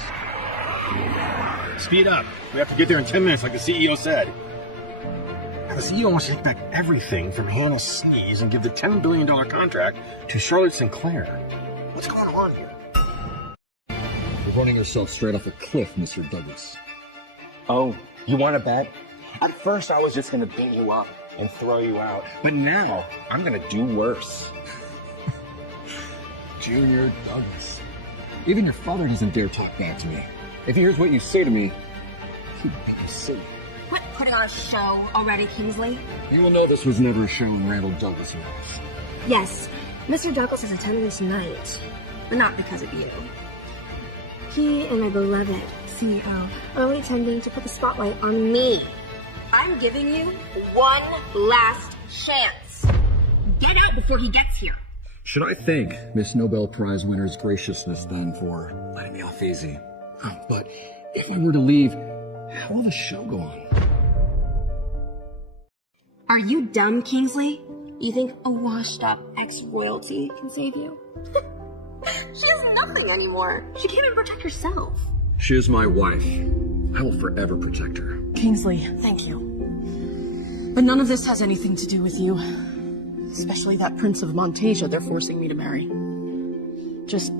Speed up. We have to get there in 10 minutes like the CEO said. Now, the CEO wants to take back everything from Hannah Sneeze and give the $10 billion contract to Charlotte Sinclair. What's going on here? You're running yourself straight off a cliff, Mr. Douglas. Oh, you want to bet? At first, I was just going to beat you up and throw you out. But now, I'm going to do worse. Junior Douglas. Even your father doesn't dare talk back to me. If he hears what you say to me, he'd make you silly. Quit putting on a show already, Kingsley. You will know this was never a show in Randall Douglas' house. Yes, Mr. Douglas is attending tonight, but not because of you. He and my beloved CEO are only attending to put the spotlight on me. I'm giving you one last chance. Get out before he gets here. Should I thank Miss Nobel Prize winner's graciousness then for letting me off easy? But if I were to leave, how will the show go on? Are you dumb, Kingsley? You think a washed-up ex-royalty can save you? She has nothing anymore. She can't even protect herself. She is my wife. I will forever protect her. Kingsley, thank you. But none of this has anything to do with you. Especially that Prince of Montasia they're forcing me to marry. Just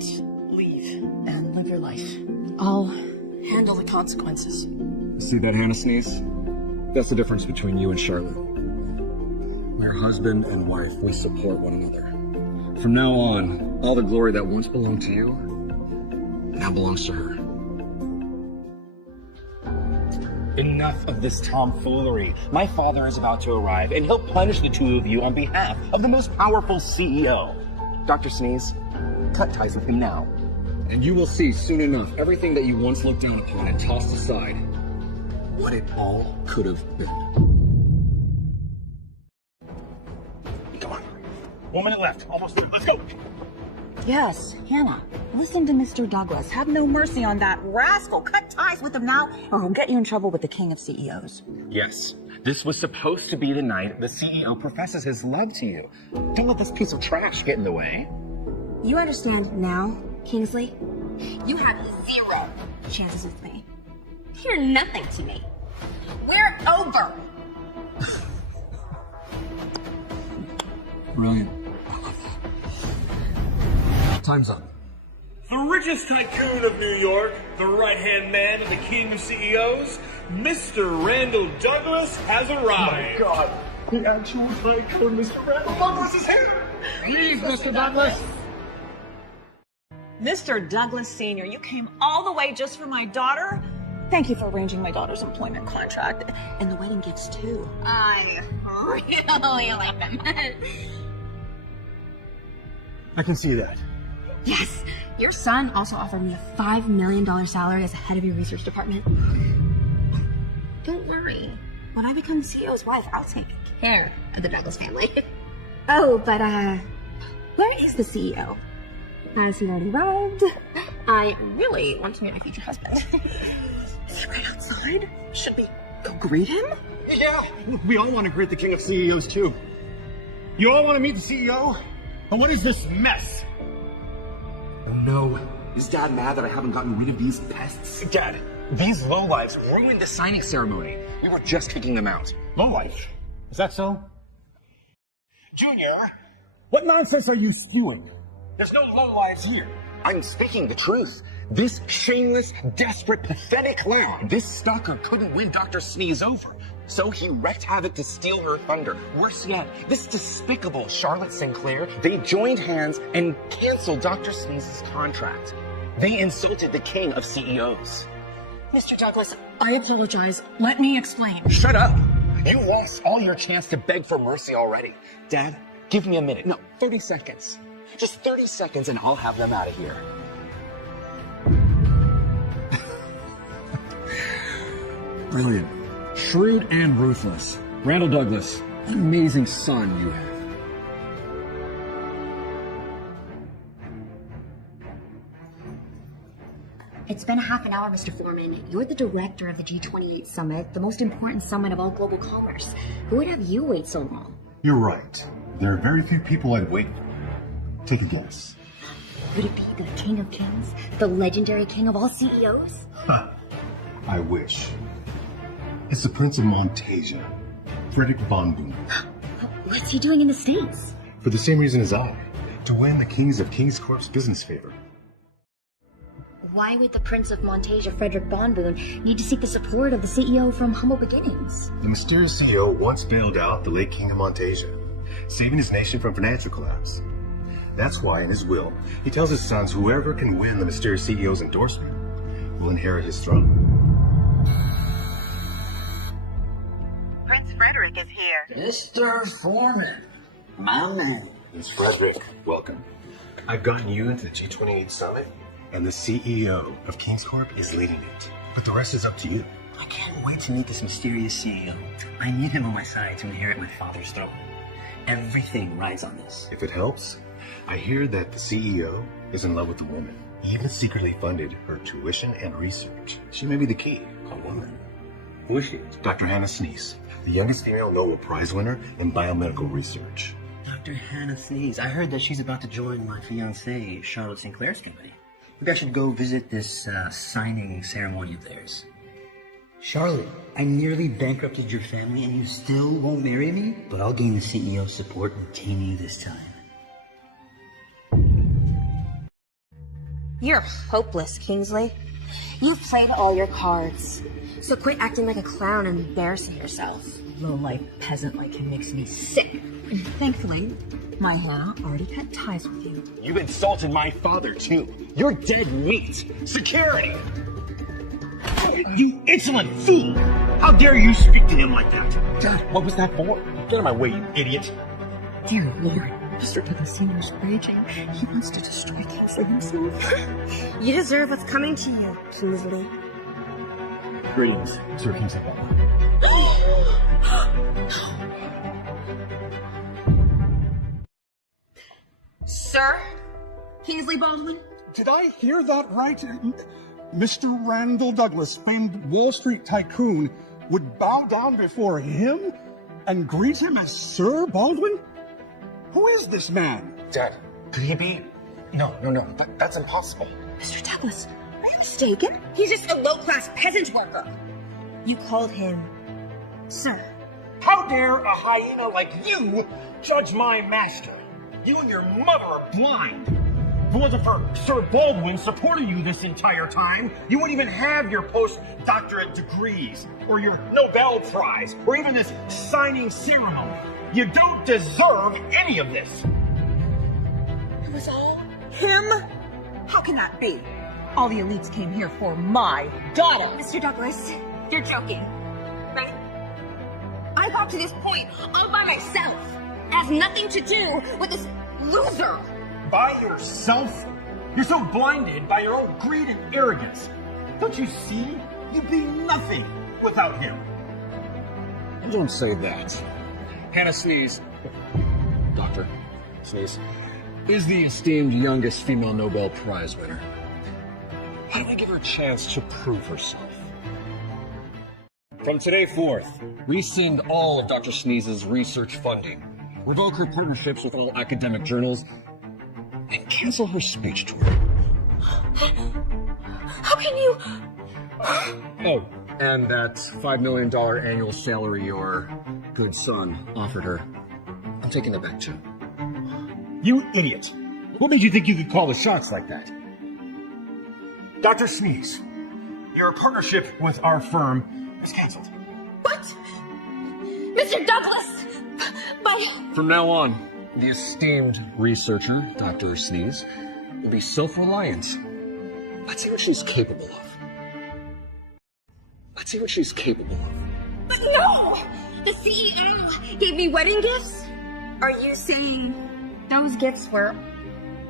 leave and live your life. I'll handle the consequences. See that, Hannah Sneeze? That's the difference between you and Charlotte. We're husband and wife. We support one another. From now on, all the glory that once belonged to you now belongs to her. Enough of this tomfoolery. My father is about to arrive, and he'll punish the two of you on behalf of the most powerful CEO. Dr. Sneeze, cut ties with him now. And you will see soon enough everything that you once looked down upon and tossed aside, what it all could have been. Come on. 1 minute left. Almost through. Let's go. Yes, Hannah, listen to Mr. Douglas. Have no mercy on that rascal. Cut ties with him now, or he'll get you in trouble with the king of CEOs. Yes, this was supposed to be the night the CEO professes his love to you. Don't let this piece of trash get in the way. You understand now, Kingsley? You have 0 chances with me. You're nothing to me. We're over. Brilliant. I love that. Time's up. The richest tycoon of New York, the right-hand man of the king of CEOs, Mr. Randall Douglas has arrived. My God, the actual tycoon, Mr. Randall Douglas is here! Please, Mr. Douglas! Mr. Douglas Sr., you came all the way just for my daughter? Thank you for arranging my daughter's employment contract. And the wedding gifts, too. I really like them. I can see that. Yes! Your son also offered me a $5 million salary as the head of your research department. Don't worry. When I become the CEO's wife, I'll take care of the Douglas family. Oh, but, where is the CEO? Has he already arrived? I really want to meet my future husband. Is he right outside? Should we go greet him? Yeah, we all want to greet the king of CEOs too. You all want to meet the CEO? And what is this mess? Oh no. Is Dad mad that I haven't gotten rid of these pests? Dad, these lowlifes ruined the signing ceremony. We were just kicking them out. Lowlife? Is that so? Junior, what nonsense are you spewing? There's no lowlives here. I'm speaking the truth. This shameless, desperate, pathetic clown, this stalker couldn't win Dr. Sneeze over. So he wreaked havoc to steal her thunder. Worse yet, this despicable Charlotte Sinclair, they joined hands and canceled Dr. Sneeze's contract. They insulted the king of CEOs. Mr. Douglas, I apologize. Let me explain. Shut up! You lost all your chance to beg for mercy already. Dad, give me a minute. No, 30 seconds. Just 30 seconds and I'll have them out of here. Brilliant. Shrewd and ruthless. Randall Douglas, an amazing son you have. It's been half an hour, Mr. Foreman. You're the director of the G28 Summit, the most important summit of all global commerce. Who would have you wait so long? You're right. There are very few people I'd wait for. Take a guess. Would it be the King of Kings, the legendary king of all CEOs? I wish. It's the Prince of Montasia, Frederick von Boom. What's he doing in the States? For the same reason as I, to win the Kings of Kings Corp's business favor. Why would the Prince of Montasia, Frederick von Boom, need to seek the support of the CEO from humble beginnings? The mysterious CEO once bailed out the late King of Montasia, saving his nation from financial collapse. That's why, in his will, he tells his sons whoever can win the mysterious CEO's endorsement will inherit his throne. Prince Frederick is here. Mr. Foreman, my man. Prince Frederick, welcome. I've gotten you into the G28 Summit, and the CEO of Kings Corp is leading it. But the rest is up to you. I can't wait to meet this mysterious CEO. I need him on my side to inherit my father's throne. Everything rides on this. If it helps, I hear that the CEO is in love with the woman. He even secretly funded her tuition and research. She may be the key. A woman? Who is she? Dr. Hannah Sneeze, the youngest female Nobel Prize winner in biomedical research. Dr. Hannah Sneeze. I heard that she's about to join my fiancée, Charlotte Sinclair's company. Maybe I should go visit this signing ceremony of theirs. Charlotte, I nearly bankrupted your family and you still won't marry me? But I'll gain the CEO's support and tame you this time. You're hopeless, Kingsley. You've played all your cards. So quit acting like a clown and embarrassing yourself. Low-life peasant like him makes me sick. Thankfully, my Hannah already cut ties with you. You insulted my father, too. You're dead meat. Security! You insolent fool! How dare you speak to him like that? Dad, what was that for? Get out of my way, you idiot. Dear Lord, Mr. Douglas Sr. is raging. He wants to destroy Kingsley himself. You deserve what's coming to you, Kingsley. Greetings, Sir Kingsley. Sir? Kingsley Baldwin? Did I hear that right? Mr. Randall Douglas, famed Wall Street tycoon, would bow down before him and greet him as Sir Baldwin? Who is this man? Dad, could he be? No, that's impossible. Mr. Douglas, are you mistaken? He's just a low-class peasant worker. You called him Sir. How dare a hyena like you judge my master? You and your mother are blind. If it wasn't for Sir Baldwin supporting you this entire time, you wouldn't even have your postdoctorate degrees, or your Nobel Prize, or even this signing ceremony. You don't deserve any of this. It was all him? How can that be? All the elites came here for my daughter. Mr. Douglas, you're joking, right? I got to this point all by myself. It has nothing to do with this loser. By yourself? You're so blinded by your own greed and arrogance. Don't you see? You'd be nothing without him. Don't say that. Hannah Sness, Dr. Sness, is the esteemed youngest female Nobel Prize winner. Why don't we give her a chance to prove herself? From today forth, rescind all of Dr. Sneez's research funding, revoke her partnerships with all academic journals, and cancel her speech tour. How can you... Oh, and that $5 million annual salary your good son offered her. I'm taking that back too. You idiot. What made you think you could call the shots like that? Dr. Sness, your partnership with our firm is canceled. What? Mr. Douglas! From now on, the esteemed researcher, Dr. Sness, will be self-reliant. Let's see what she's capable of. Let's see what she's capable of. But no! The CEO gave me wedding gifts? Are you saying those gifts were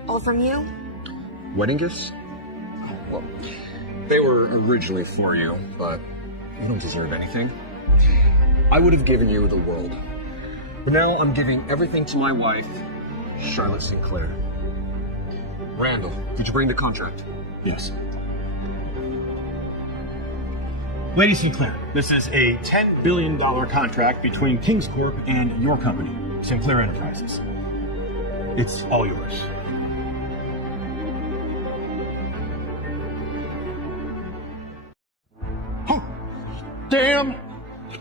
all from you? Wedding gifts? Oh, well, they were originally for you, but you don't deserve anything. I would have given you the world. But now I'm giving everything to my wife, Charlotte Sinclair. Randall, did you bring the contract? Yes. Lady Sinclair, this is a $10 billion contract between Kings Corp and your company, Sinclair Enterprises. It's all yours. Damn!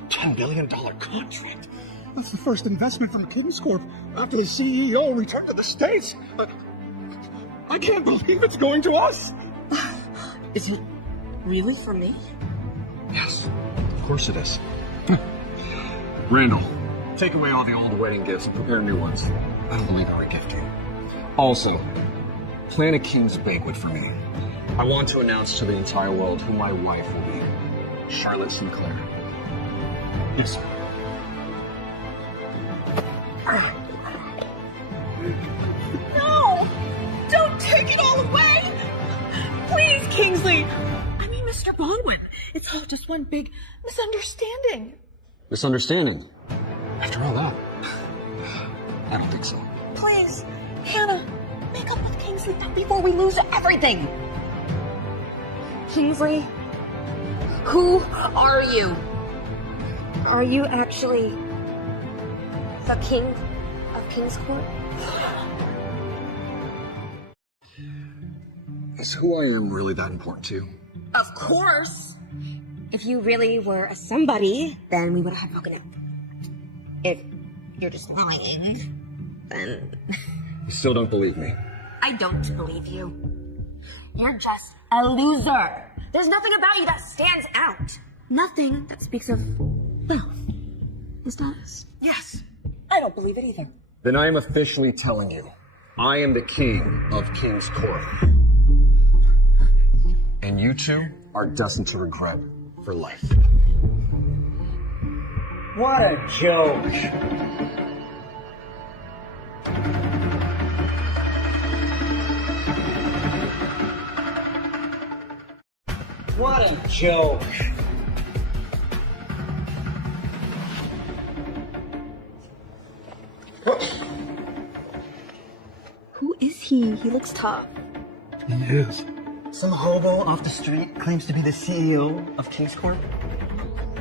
$10 billion contract. That's the first investment from Kings Corp after the CEO returned to the States. I can't believe it's going to us. Is it really for me? Yes, of course it is. Randall, take away all the old wedding gifts and prepare new ones. I don't believe in regifting. Also, plan a king's banquet for me. I want to announce to the entire world who my wife will be. Charlotte Sinclair. Yes, sir. No! Don't take it all away! Please, Kingsley! I mean, Mr. Baldwin, it's all just one big misunderstanding. Misunderstanding? After all that? I don't think so. Please, Hannah, make up with Kingsley before we lose everything! Kingsley, who are you? Are you actually the king of Kings Corp? Is who I am really that important to you? Of course! If you really were a somebody, then we would have broken it. If you're just lying, then... You still don't believe me? I don't believe you. You're just a loser. There's nothing about you that stands out. Nothing that speaks of, well, your status. Yes, I don't believe it either. Then I am officially telling you, I am the king of King's Corp. And you two are destined to regret for life. What a joke. What a joke. Who is he? He looks tough. He is. Some hobo off the street claims to be the CEO of Kings Corp.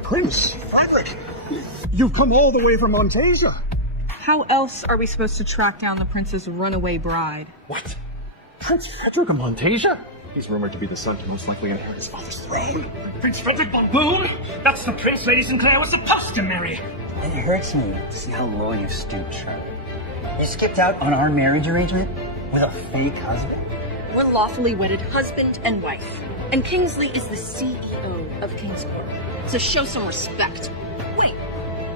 Prince Frederick, you've come all the way from Montasia. How else are we supposed to track down the prince's runaway bride? What? Prince Frederick of Montasia? He's rumored to be the son to most likely inherit his father's throne. Prince Frederick von Boone? That's the prince Lady Sinclair was supposed to marry. It hurts me to see how low you've stooped, Charlotte. You skipped out on our marriage arrangement with a fake husband? We're lawfully wedded husband and wife. And Kingsley is the CEO of King's Corp. So show some respect. Wait,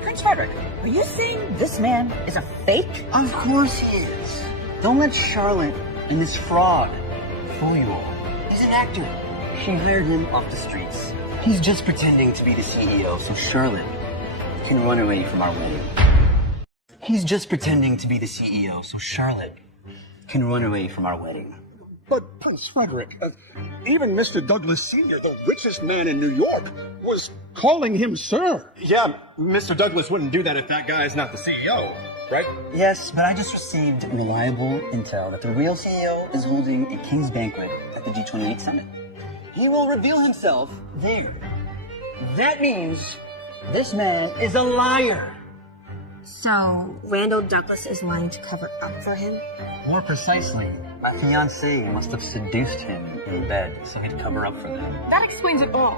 Prince Frederick, are you saying this man is a fake? Of course he is. Don't let Charlotte and this fraud fool you all. He's an actor. She hired him off the streets. He's just pretending to be the CEO so Charlotte can run away from our wedding. He's just pretending to be the CEO so Charlotte can run away from our wedding. But Prince Frederick, even Mr. Douglas Sr., the richest man in New York, was calling him sir. Yeah, Mr. Douglas wouldn't do that if that guy is not the CEO, right? Yes, but I just received reliable intel that the real CEO is holding a King's banquet at the G28 summit. He will reveal himself there. That means this man is a liar. So, Randall Douglas is lying to cover up for him? More precisely, my fiancée must have seduced him in bed so he'd cover up for them. That explains it all.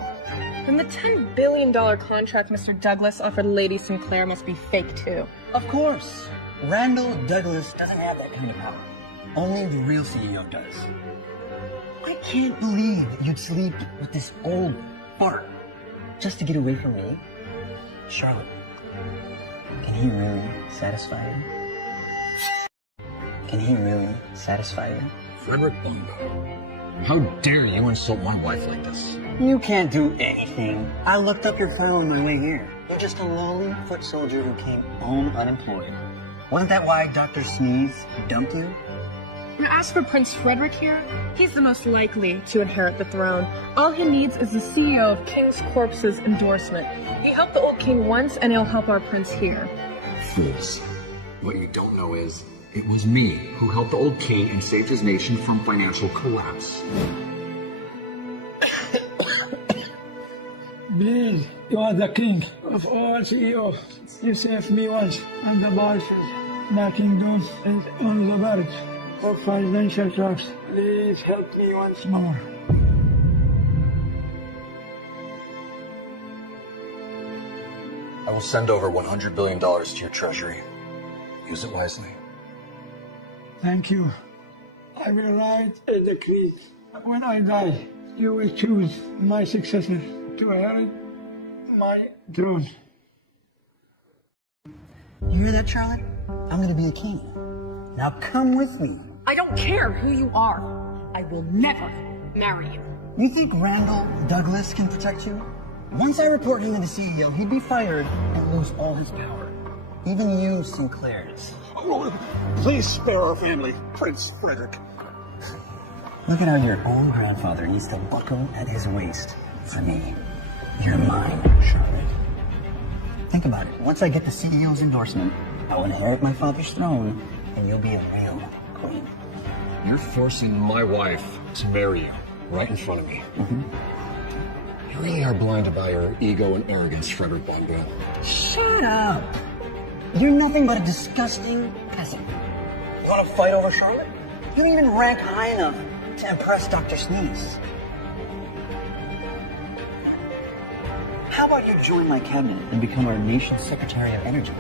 Then the $10 billion contract Mr. Douglas offered Lady Sinclair must be fake, too. Of course. Randall Douglas doesn't have that kind of power. Only the real CEO does. I can't believe you'd sleep with this old fart just to get away from me. Charlotte, can he really satisfy you? Can he really satisfy you? Frederick Bongo, how dare you insult my wife like this? You can't do anything. I looked up your file on my way here. You're just a lowly foot soldier who came home unemployed. Wasn't that why Dr. Sneeze dumped you? As for Prince Frederick here, he's the most likely to inherit the throne. All he needs is the CEO of King's Corpse's endorsement. He helped the old king once, and he'll help our prince here. Fools. What you don't know is, it was me who helped the old king and saved his nation from financial collapse. Please, you are the king of all CEOs. You saved me once, and the bosses. My kingdom is on the verge of financial collapse. Please help me once more. I will send over $100 billion to your treasury. Use it wisely. Thank you. I will write a decree. When I die, you will choose my successor to inherit my throne. You hear that, Charlotte? I'm gonna be the king. Now come with me. I don't care who you are. I will never marry you. You think Randall Douglas can protect you? Once I report him to the CEO, he'd be fired and lose all his power. Even you, Sinclairs. Oh, please spare our family, Prince Frederick. Look at how your own grandfather needs to buckle at his waist for me. You're mine, Charlotte. Think about it. Once I get the CEO's endorsement, I will inherit my father's throne, and you'll be a real queen. You're forcing my wife to marry you right in front of me. You really are blinded by your ego and arrogance, Frederick Bongo. Shut up! You're nothing but a disgusting peasant. You want to fight over Charlotte? You don't even rank high enough to impress Dr. Sneeze. How about you join my cabinet and become our nation's Secretary of Energy?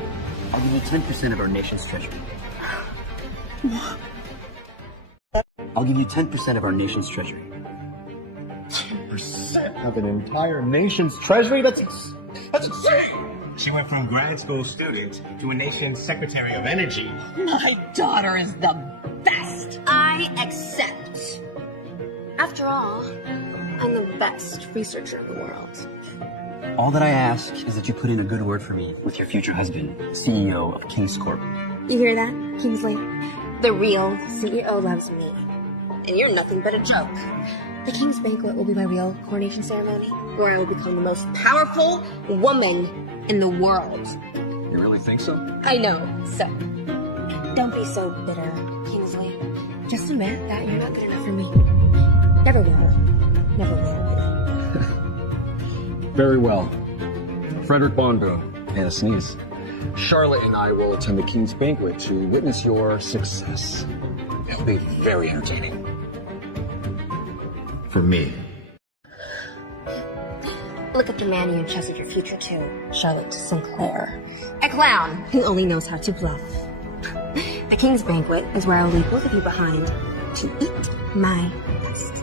I'll give you 10% of our nation's treasury. I'll give you 10% of our nation's treasury. 10% of an entire nation's treasury? That's insane! She went from grad school student to a nation's Secretary of Energy. My daughter is the best. I accept. After all, I'm the best researcher in the world. All that I ask is that you put in a good word for me with your future husband, CEO of King's Corp. You hear that, Kingsley? The real CEO loves me. And you're nothing but a joke. The King's Banquet will be my real coronation ceremony, where I will become the most powerful woman in the world. You really think so? I know, so. Don't be so bitter, Kingsley. Just admit that you're not good enough for me. Never will. Never will. Very well. Frederick Bongo, and a sneeze. Charlotte and I will attend the King's Banquet to witness your success. It'll be very entertaining. For me. Look at the man you entrusted your future to, Charlotte Sinclair. A clown who only knows how to bluff. The King's Banquet is where I'll leave both of you behind to eat my best.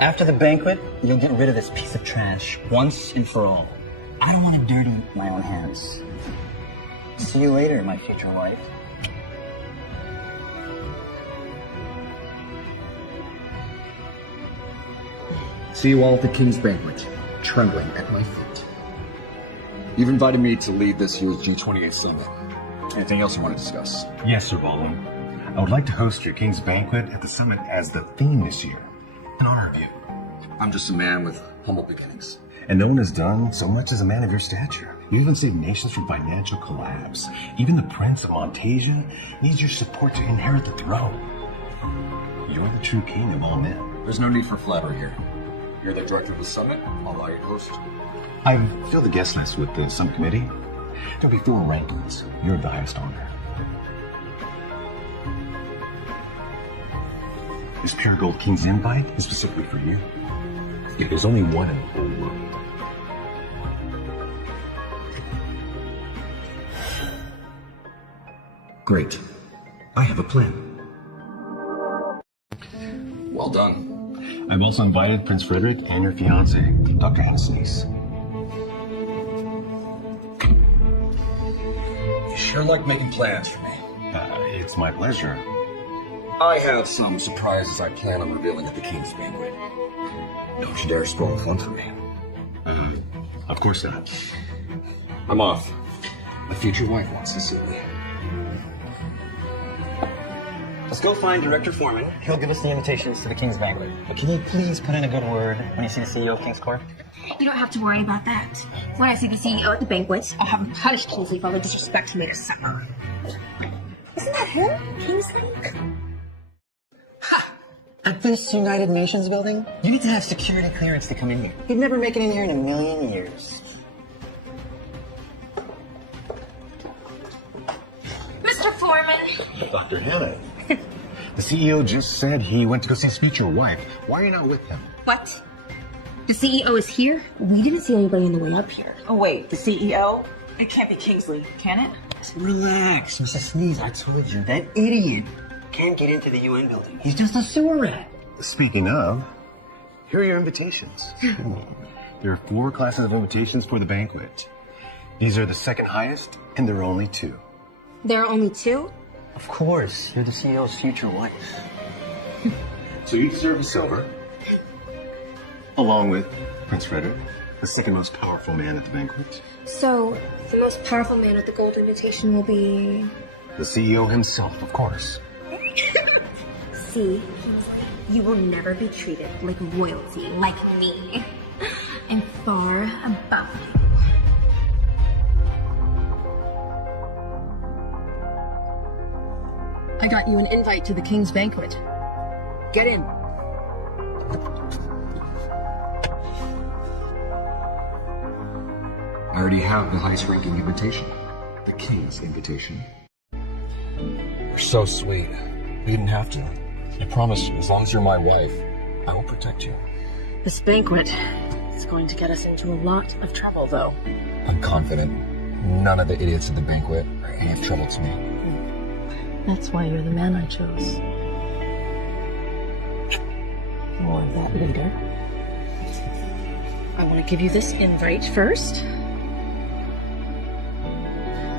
After the banquet, you'll get rid of this piece of trash once and for all. I don't want to dirty my own hands. See you later, my future wife. See you all at the King's Banquet, trembling at my feet. You've invited me to lead this year's G28 Summit. Anything else you want to discuss? Yes, Sir Baldwin. I would like to host your King's Banquet at the summit as the theme this year. In honor of you. I'm just a man with humble beginnings. And no one has done so much as a man of your stature. You even saved nations from financial collapse. Even the Prince of Montasia needs your support to inherit the throne. You're the true king of all men. There's no need for flattery here. You're the director of the summit. I'll allow you to host. I've filled the guest list with the subcommittee. There'll be 4 rankings. You're the highest honor. This pure gold King's invite is specifically for you. Yeah, there's only one in the whole world. Great. I have a plan. Well done. I've also invited Prince Frederick and your fiance, Dr. Hennessy. You sure like making plans for me. It's my pleasure. I have some surprises I plan on revealing at the King's Banquet. Don't you dare spoil the fun for me. Of course not. I'm off. My future wife wants to see me. Let's go find Director Foreman. He'll give us the invitations to the King's Banquet. But can you please put in a good word when you see the CEO of King's Corp? You don't have to worry about that. When I see the CEO at the banquet, I'll have him punish Kingsley for all the disrespect he made us suffer. Isn't that him, Kingsley? At this United Nations building, you need to have security clearance to come in here. You'd never make it in here in a million years. Mr. Foreman! Dr. Hannah, the CEO just said he went to go see his future wife. Why are you not with him? What? The CEO is here? We didn't see anybody on the way up here. Oh, wait, the CEO? It can't be Kingsley, can it? Relax, Mrs. Sneeze. I told you, that idiot can't get into the UN building. He's just a sewer rat. Speaking of, here are your invitations. There are 4 classes of invitations for the banquet. These are the second highest, and there are only 2. There are only 2? Of course, you're the CEO's future wife. So each serve a silver, along with Prince Frederick, the second most powerful man at the banquet. So, the most powerful man at the gold invitation will be... The CEO himself, of course. See, Kingsley, you will never be treated like royalty, like me. I'm far above you. I got you an invite to the King's Banquet. Get in. I already have the highest ranking invitation. The King's invitation. You're so sweet. You didn't have to. I promise you, as long as you're my wife, I will protect you. This banquet is going to get us into a lot of trouble, though. I'm confident none of the idiots at the banquet are any of trouble to me. That's why you're the man I chose. More of that later. I want to give you this invite first.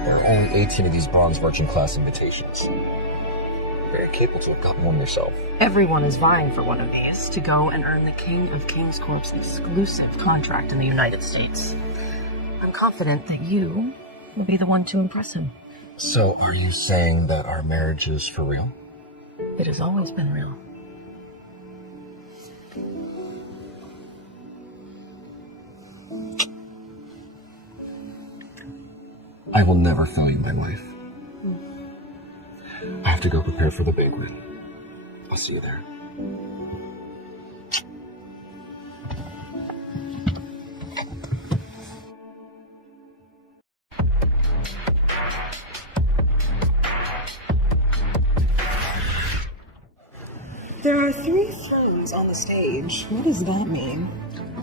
There are only 18 of these bronze merchant class invitations. Very capable to have gotten one yourself. Everyone is vying for one of these to go and earn the King of King's Corp's exclusive contract in the United States. I'm confident that you will be the one to impress him. So, are you saying that our marriage is for real? It has always been real. I will never fail you, my wife. I have to go prepare for the banquet. I'll see you there. There are 3 3 thrones on the stage. What does that mean?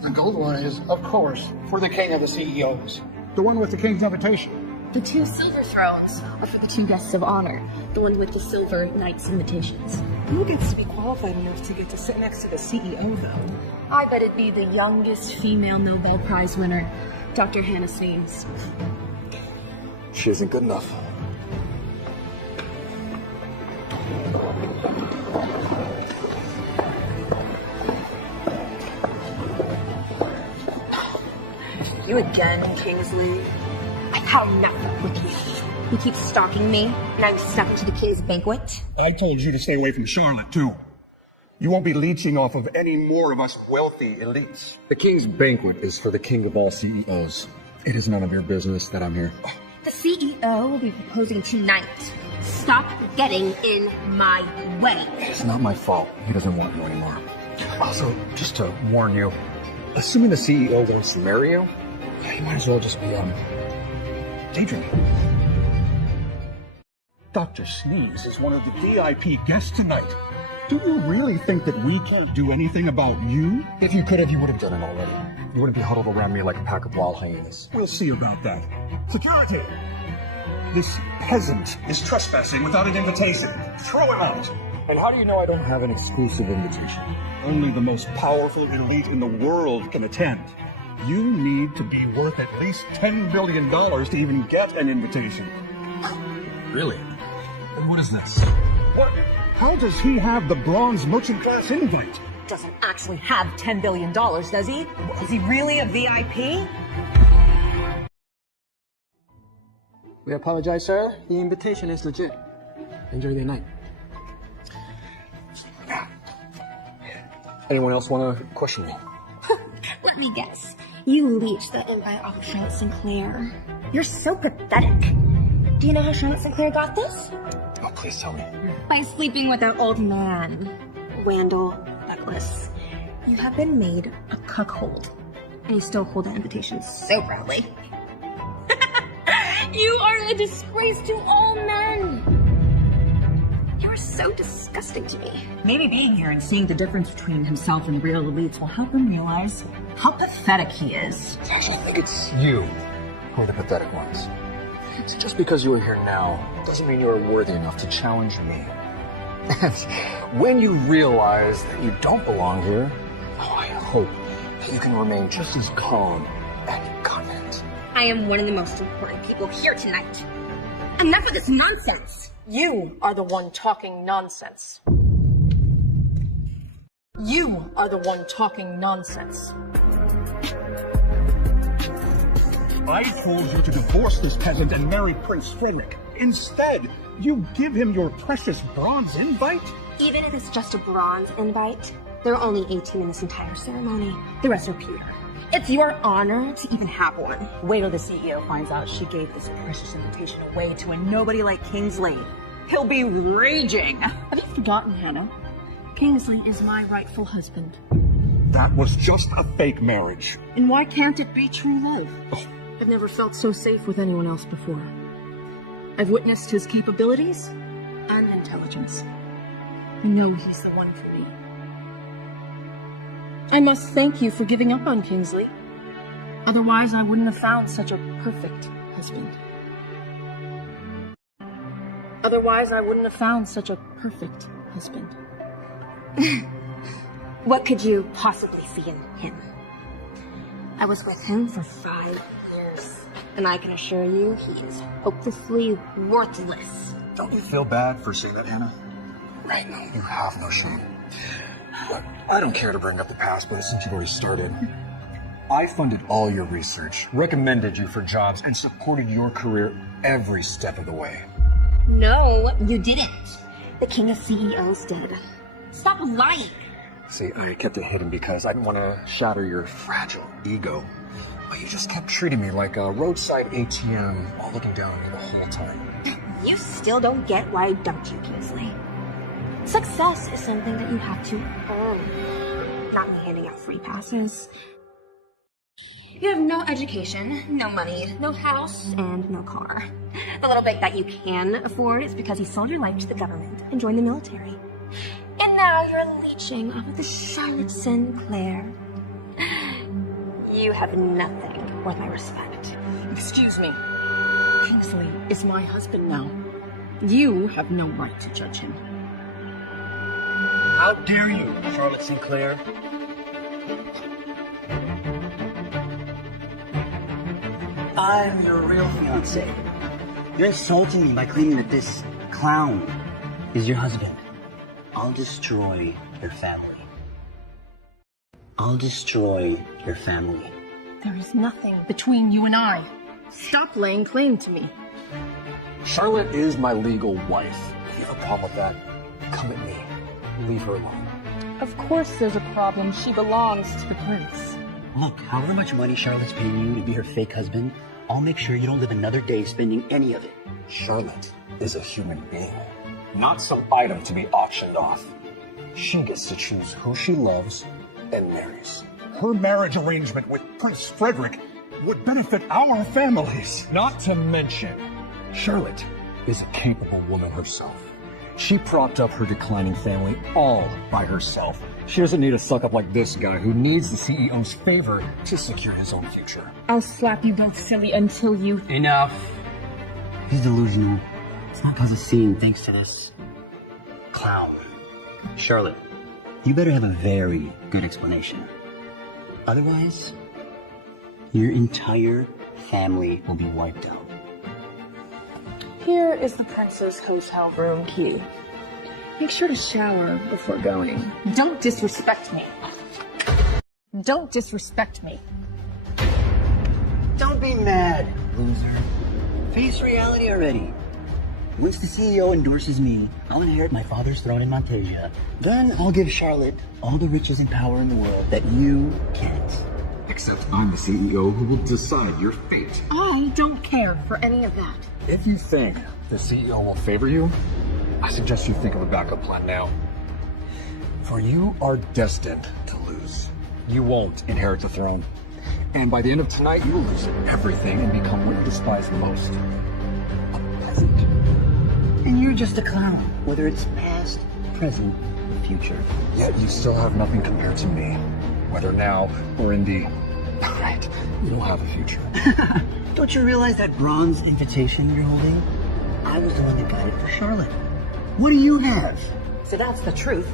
The gold one is, of course, for the king of the CEOs. The one with the king's invitation. The 2 silver thrones are for the 2 guests of honor, the one with the silver knight's invitations. Who gets to be qualified enough to get to sit next to the CEO, though? I bet it'd be the youngest female Nobel Prize winner, Dr. Hannah Snees. She isn't good enough. You again, Kingsley. I've had enough with you. You keep stalking me, and I'm stuck into the king's banquet. I told you to stay away from Charlotte, too. You won't be leeching off of any more of us wealthy elites. The king's banquet is for the king of all CEOs. It is none of your business that I'm here. The CEO will be proposing tonight. Stop getting in my way. It's not my fault. He doesn't want you anymore. Also, just to warn you, assuming the CEO wants to marry you, you might as well just be, daydreaming. Dr. Sneeze is one of the VIP guests tonight. Do you really think that we can't do anything about you? If you could have, you would have done it already. You wouldn't be huddled around me like a pack of wild hyenas. We'll see about that. Security! This peasant is trespassing without an invitation. Throw him out! And how do you know I don't have an exclusive invitation? Only the most powerful elite in the world can attend. You need to be worth at least $10 billion to even get an invitation. Really? And what is this? What? How does he have the bronze merchant class invite? Doesn't actually have $10 billion, does he? Is he really a VIP? We apologize, sir. The invitation is legit. Enjoy the night. Anyone else want to question me? Let me guess. You leached the invite off of Charlotte Sinclair. You're so pathetic. Do you know how Charlotte Sinclair got this? Oh, please tell me. By sleeping with that old man, Randall Douglas. You have been made a cuckold, and you still hold that invitation so proudly. You are a disgrace to all men. You are so disgusting to me. Maybe being here and seeing the difference between himself and real elites will help him realize how pathetic he is. Gosh, I think it's you who are the pathetic ones. So just because you are here now doesn't mean you are worthy enough to challenge me. And when you realize that you don't belong here, I hope that you can remain just as calm and confident. I am one of the most important people here tonight. Enough of this nonsense! You are the one talking nonsense. You are the one talking nonsense. I told you to divorce this peasant and marry Prince Frederick. Instead, you give him your precious bronze invite? Even if it's just a bronze invite, there are only 18 in this entire ceremony. The rest are pewter. It's your honor to even have one. Wait till the CEO finds out she gave this precious invitation away to a nobody like Kingsley. He'll be raging. Have you forgotten, Hannah? Kingsley is my rightful husband. That was just a fake marriage. And why can't it be true love? Oh. I've never felt so safe with anyone else before. I've witnessed his capabilities and intelligence. I know he's the one for me. I must thank you for giving up on Kingsley. Otherwise, I wouldn't have found such a perfect husband. Otherwise, I wouldn't have found such a perfect husband. What could you possibly see in him? I was with him for 5 years, and I can assure you he is hopelessly worthless. Don't you feel bad for saying that, Hannah? Right now, you have no shame. But I don't care to bring up the past, but since you've already started, I funded all your research, recommended you for jobs, and supported your career every step of the way. No, you didn't. The king of CEOs did. Stop lying. See, I kept it hidden because I didn't want to shatter your fragile ego. But you just kept treating me like a roadside ATM while looking down on me the whole time. You still don't get why I dumped you, Kingsley. Success is something that you have to earn, not me handing out free passes. You have no education, no money, no house, and no car. The little bit that you can afford is because you sold your life to the government and joined the military. In And now you're leeching off of the Charlotte Sinclair. You have nothing worth my respect. Excuse me. Kingsley is my husband now. You have no right to judge him. How dare you, Charlotte Sinclair? I'm your real fiancé. You're insulting me by claiming that this clown is your husband. I'll destroy your family. I'll destroy your family. There is nothing between you and I. Stop laying claim to me. Charlotte is my legal wife. If you have a problem with that, come at me. Leave her alone. Of course there's a problem. She belongs to the prince. Look, however much money Charlotte's paying you to be her fake husband, I'll make sure you don't live another day spending any of it. Charlotte is a human being, not some item to be auctioned off. She gets to choose who she loves and marries. Her marriage arrangement with Prince Frederick would benefit our families. Not to mention, Charlotte is a capable woman herself. She propped up her declining family all by herself. She doesn't need a suck-up like this guy who needs the CEO's favor to secure his own future. I'll slap you both silly until you... Enough. He's delusional. It's not cause a scene thanks to this clown. Charlotte, you better have a very good explanation. Otherwise, your entire family will be wiped out. Here is the prince's hotel room key. Make sure to shower before going. Don't disrespect me. Don't disrespect me. Don't be mad, loser. Face reality already. Once the CEO endorses me, I'll inherit my father's throne in Montasia. Then I'll give Charlotte all the riches and power in the world that you can't. Except I'm the CEO who will decide your fate. I don't care for any of that. If you think the CEO will favor you, I suggest you think of a backup plan now. For you are destined to lose. You won't inherit the throne. And by the end of tonight, you will lose everything and become what you despise most. A peasant. And you're just a clown, whether it's past, present, or future. Yet you still have nothing compared to me. Whether now or in the... Alright, you don't have a future. Don't you realize that bronze invitation you're holding? I was the one that got it for Charlotte. What do you have? So that's the truth.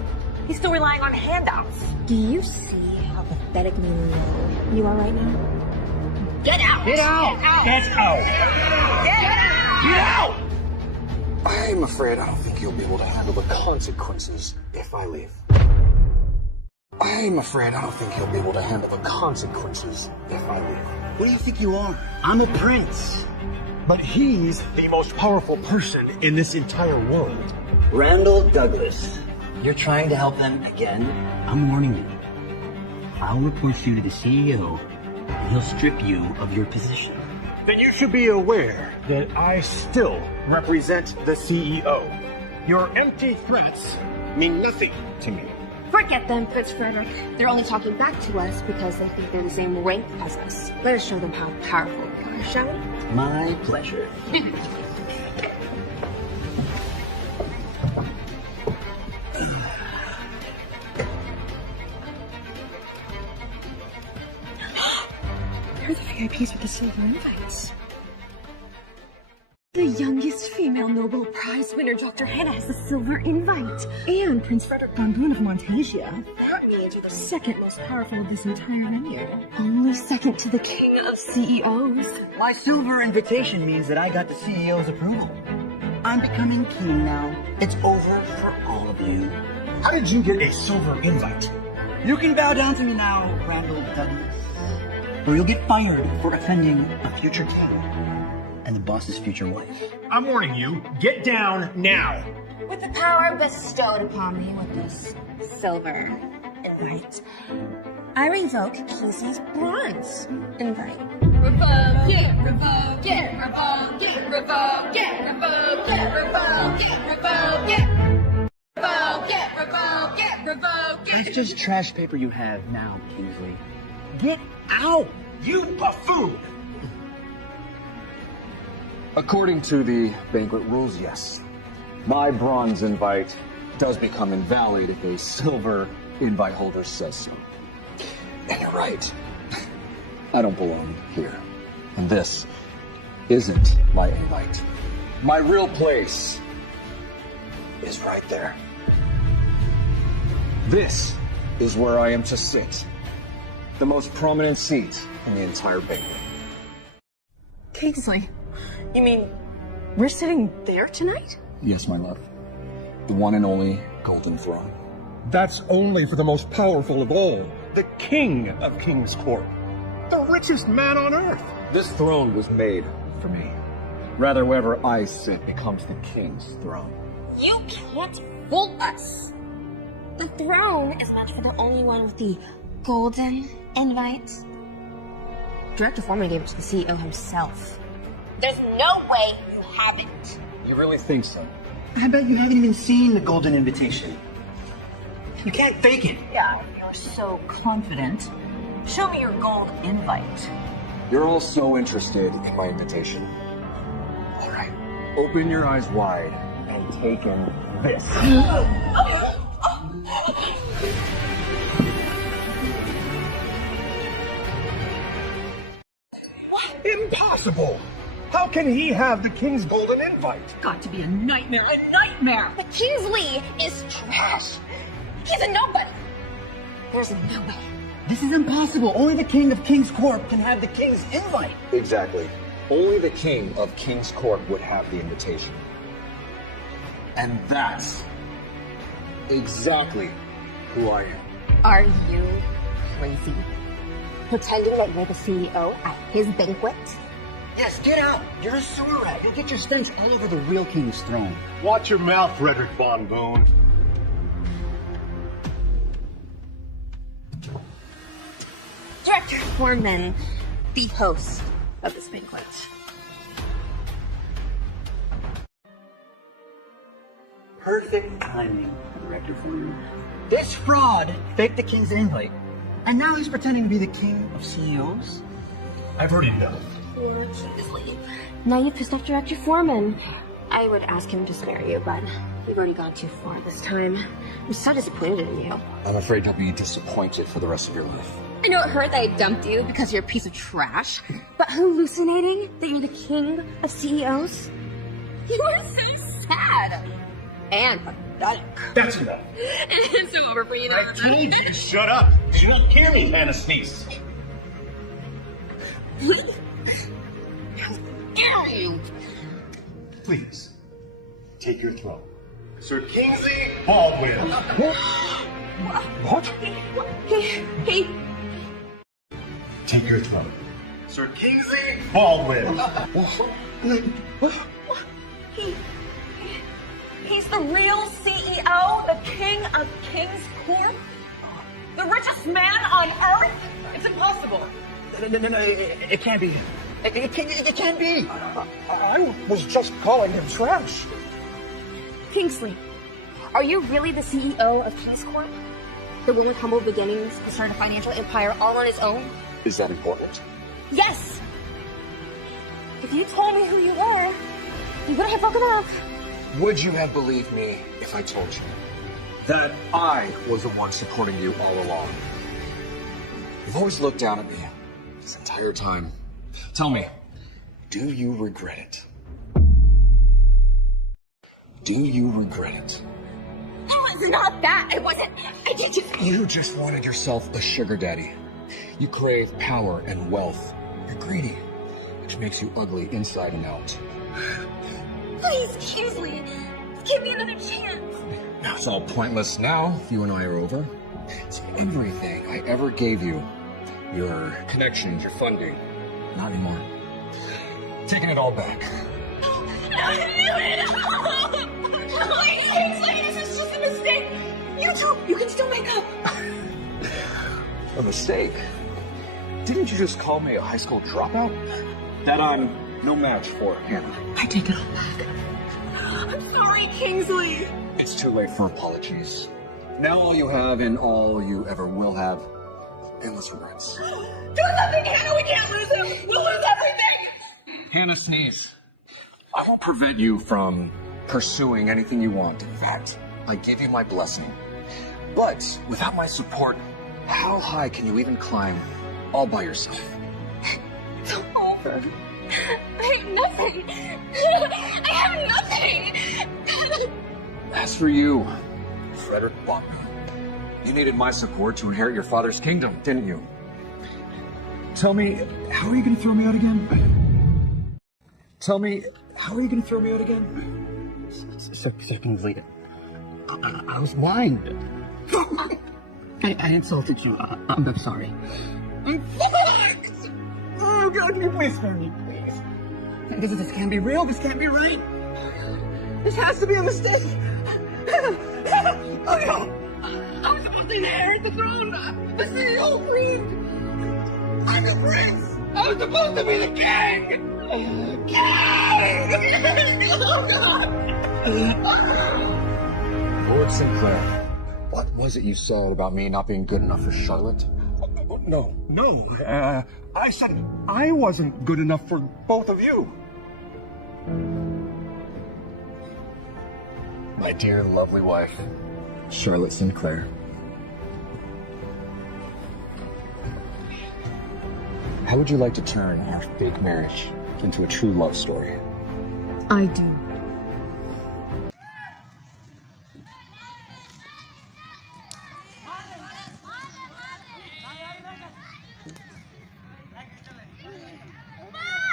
He's still relying on handouts. Do you see how pathetically low you are right now? Get out! Get out! Get out! Get out! I'm afraid I don't think you'll be able to handle the consequences if I leave. I'm afraid I don't think you'll be able to handle the consequences if I leave. What do you think you are? I'm a prince. But he's the most powerful person in this entire world. Randall Douglas, you're trying to help them again? I'm warning you. I'll report you to the CEO, and he'll strip you of your position. Then you should be aware that I still represent the CEO. Your empty threats mean nothing to me. Forget them, Prince Frederick. They're only talking back to us because they think they're the same rank as us. Let us show them how powerful we are, shall we? My pleasure. You're the VIPs with the silver invites. The youngest female Nobel Prize winner, Dr. Hannah, has the silver invite. And Prince Frederick Bonbon of Montasia. That means you're the second most powerful of this entire venue. Only second to the king of CEOs. My silver invitation means that I got the CEO's approval. I'm becoming king now. It's over for all of you. How did you get a silver invite? You can bow down to me now, Randall Douglas, or you'll get fired for offending a future king and the boss's future wife. I'm warning you, get down now. With the power bestowed upon me with this silver invite, I revoke Kingsley's bronze invite. Revoke it, revoke it, revoke it, revoke it, revoke it, revoke it, revoke it. Revoke it, revoke it, revoke it. That's just trash paper you have now, Kingsley. Get out, you buffoon! According to the banquet rules, yes. My bronze invite does become invalid if a silver invite holder says so. And you're right. I don't belong here. And this isn't my invite. My real place is right there. This is where I am to sit. The most prominent seat in the entire banquet. Kingsley, you mean we're sitting there tonight? Yes, my love. The one and only Golden Throne. That's only for the most powerful of all, the King of King's Court. The richest man on earth. This throne was made for me. Rather, wherever I sit becomes the king's throne. You can't fool us. The throne is meant for the only one with the golden invite. Director Foreman gave it to the CEO himself. There's no way you haven't. You really think so? I bet you haven't even seen the golden invitation. You can't fake it. Yeah, if you're so confident, show me your gold invite. You're all so interested in my invitation. All right, open your eyes wide and take in this. Impossible! How can he have the King's golden invite? Got to be a nightmare, a nightmare! But Kingsley is trash. He's a nobody. There's no way. This is impossible. Only the King of King's Court can have the King's invite. Exactly. Only the King of King's Court would have the invitation. And that's exactly who I am. Are you crazy? Pretending that you're the CEO at his banquet? Yes, get out. You're a sewer rat. You'll get your stench all over the real King's throne. Watch your mouth, Frederick Von Boone. Director Foreman, the host of this banquet. Perfect timing, Director Foreman. This fraud faked the King's invite, and now he's pretending to be the King of CEOs? I've heard enough. Poor Kingsley. Now you pissed off Director Foreman. I would ask him to spare you, but we've already gone too far this time. I'm so disappointed in you. I'm afraid you'll be disappointed for the rest of your life. I know it hurt that I dumped you because you're a piece of trash, but hallucinating that you're the king of CEOs? You are so sad. And pathetic. That's enough. And so over for you, I told you to shut up. Did you not hear me, Hannah Sness? How dare you? Please, take your throne. Sir Kingsley Baldwin. What? He... Take your throne. Sir Kingsley Baldwin. He's the real CEO, the king of King's Court? The richest man on earth? It's impossible. No, it can't be. It can't be. I was just calling him trash. Kingsley, are you really the CEO of King's Court? The one with humble beginnings who started a financial empire all on his own? Is that important? Yes! If you told me who you were, you would have broken up. Would you have believed me if I told you that I was the one supporting you all along? You've always looked down at me this entire time. Tell me, do you regret it? Do you regret it? It was not that. It wasn't. I did just... You just wanted yourself a sugar daddy. You crave power and wealth. You're greedy, which makes you ugly inside and out. Please, Kingsley, give me another chance. Now it's all pointless now. You and I are over. It's everything I ever gave you. Your connections, your funding. Not anymore. Taking it all back. Please, Kingsley, this is just a mistake. You can still make up. A mistake? Didn't you just call me a high school dropout? That I'm no match for Hannah. I take it all back. I'm sorry, Kingsley. It's too late for apologies. Now all you have and all you ever will have, endless regrets. Do something, Hannah. We can't lose him. We'll lose everything. Hannah Sness, I won't prevent you from pursuing anything you want. In fact, I give you my blessing. But without my support, how high can you even climb all by yourself? It's over. I have nothing. I have nothing. As for you, Frederick Bachman, you needed my support to inherit your father's kingdom, didn't you? Tell me, how are you going to throw me out again? Tell me, how are you going to throw me out again? Sir Kingsley, I was blind. I insulted you. I'm sorry. I'm fucked! Oh God, can you please spare me, please? This can't be real. This can't be right. This has to be a mistake. Oh no! I was supposed to inherit the throne. The CEO, please. I'm the prince. I was supposed to be the king. King! Oh God! Lord Sinclair, what was it you said about me not being good enough for Charlotte? No. I said I wasn't good enough for both of you. My dear, lovely wife, Charlotte Sinclair. How would you like to turn our fake marriage into a true love story? I do.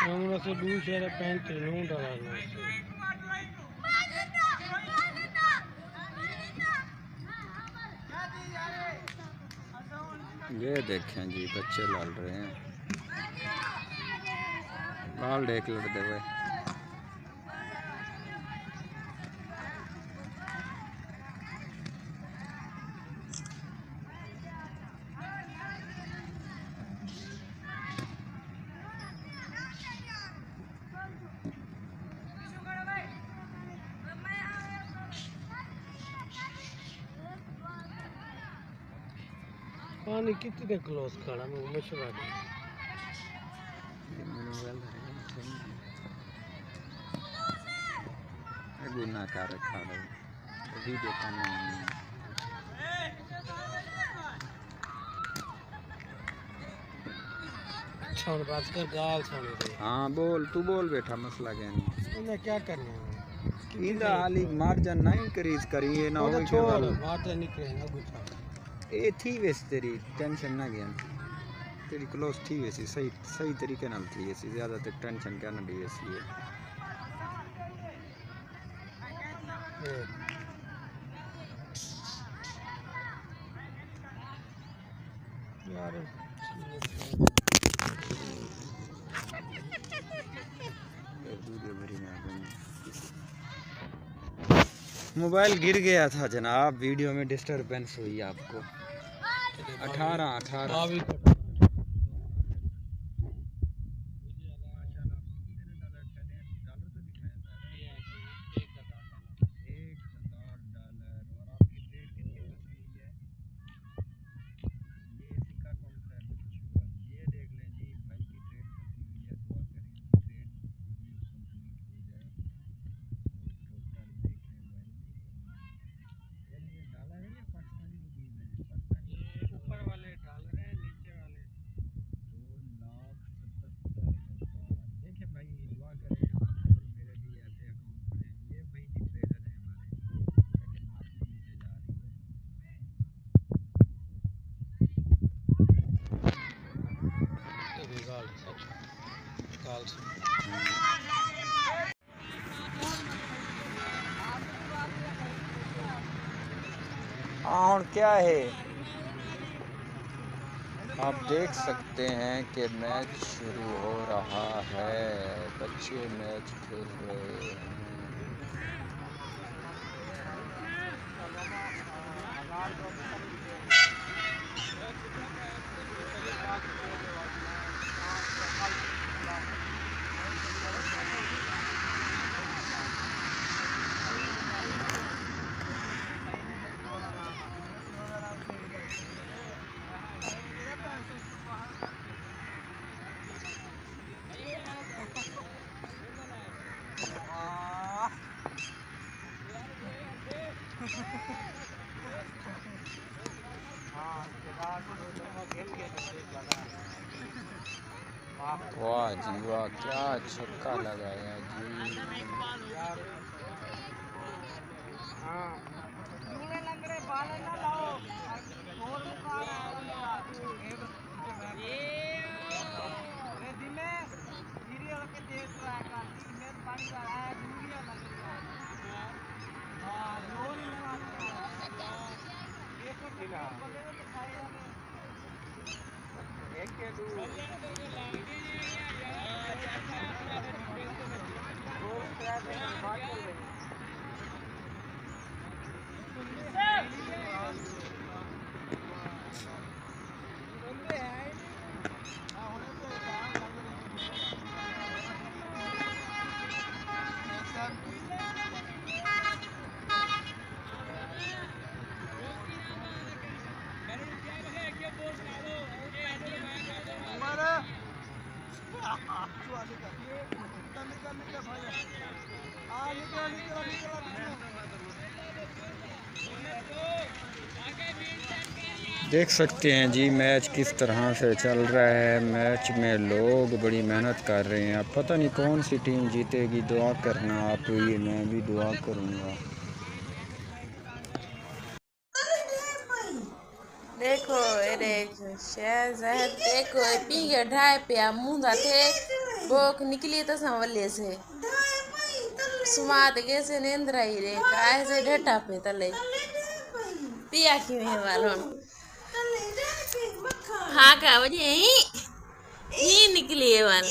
हमरा से दूर से pant लूं डाला ये देखें जी बच्चे लड़ रहे हैं बाल देख लड़ते हुए पानी कितने क्लोज खड़ा मैं मशवरा गुनाहगार खड़ा वीडियो छोड़ बात कर गाल छोड़ दे हाँ बोल तू बोल बेटा मसला क्या नहीं इन्हें क्या करना है इंदा आली मार्जन नहीं करीज करी ये ना हो छोड़ बात निकले ना गुच्छा ये थी वैसे तेरी टेंशन ना गया तेरी क्लोज थी वैसी सही सही तरीके नाल थी वैसी ज़्यादा तक टेंशन क्या ना दी वैसी है यार मोबाइल गिर गया था जनाब वीडियो में डिस्टरबेंस हुई आपको 18 और क्या है आप देख सकते हैं कि मैच शुरू हो रहा है बच्चे मैच खेल रहे हैं Ha ha ha. वाह जी वाह, क्या छक्का लगाया जी। देख सकते हैं जी मैच किस तरह से चल रहा है। मैच में लोग बड़ी मेहनत कर रहे हैं। अब पता नहीं कौन सी टीम जीतेगी, दुआ करना आप ही, मैं भी दुआ करूँगा। देखो ये देखो शहजाद, देखो ये पी के ढाई पे मुंह थे बोक निकली तो संवले से सुमात कैसे नेंद्रा ही रे काय से ढटा पे तले पिया क्यों है वालों हाँ का वजह ही निकली है वाल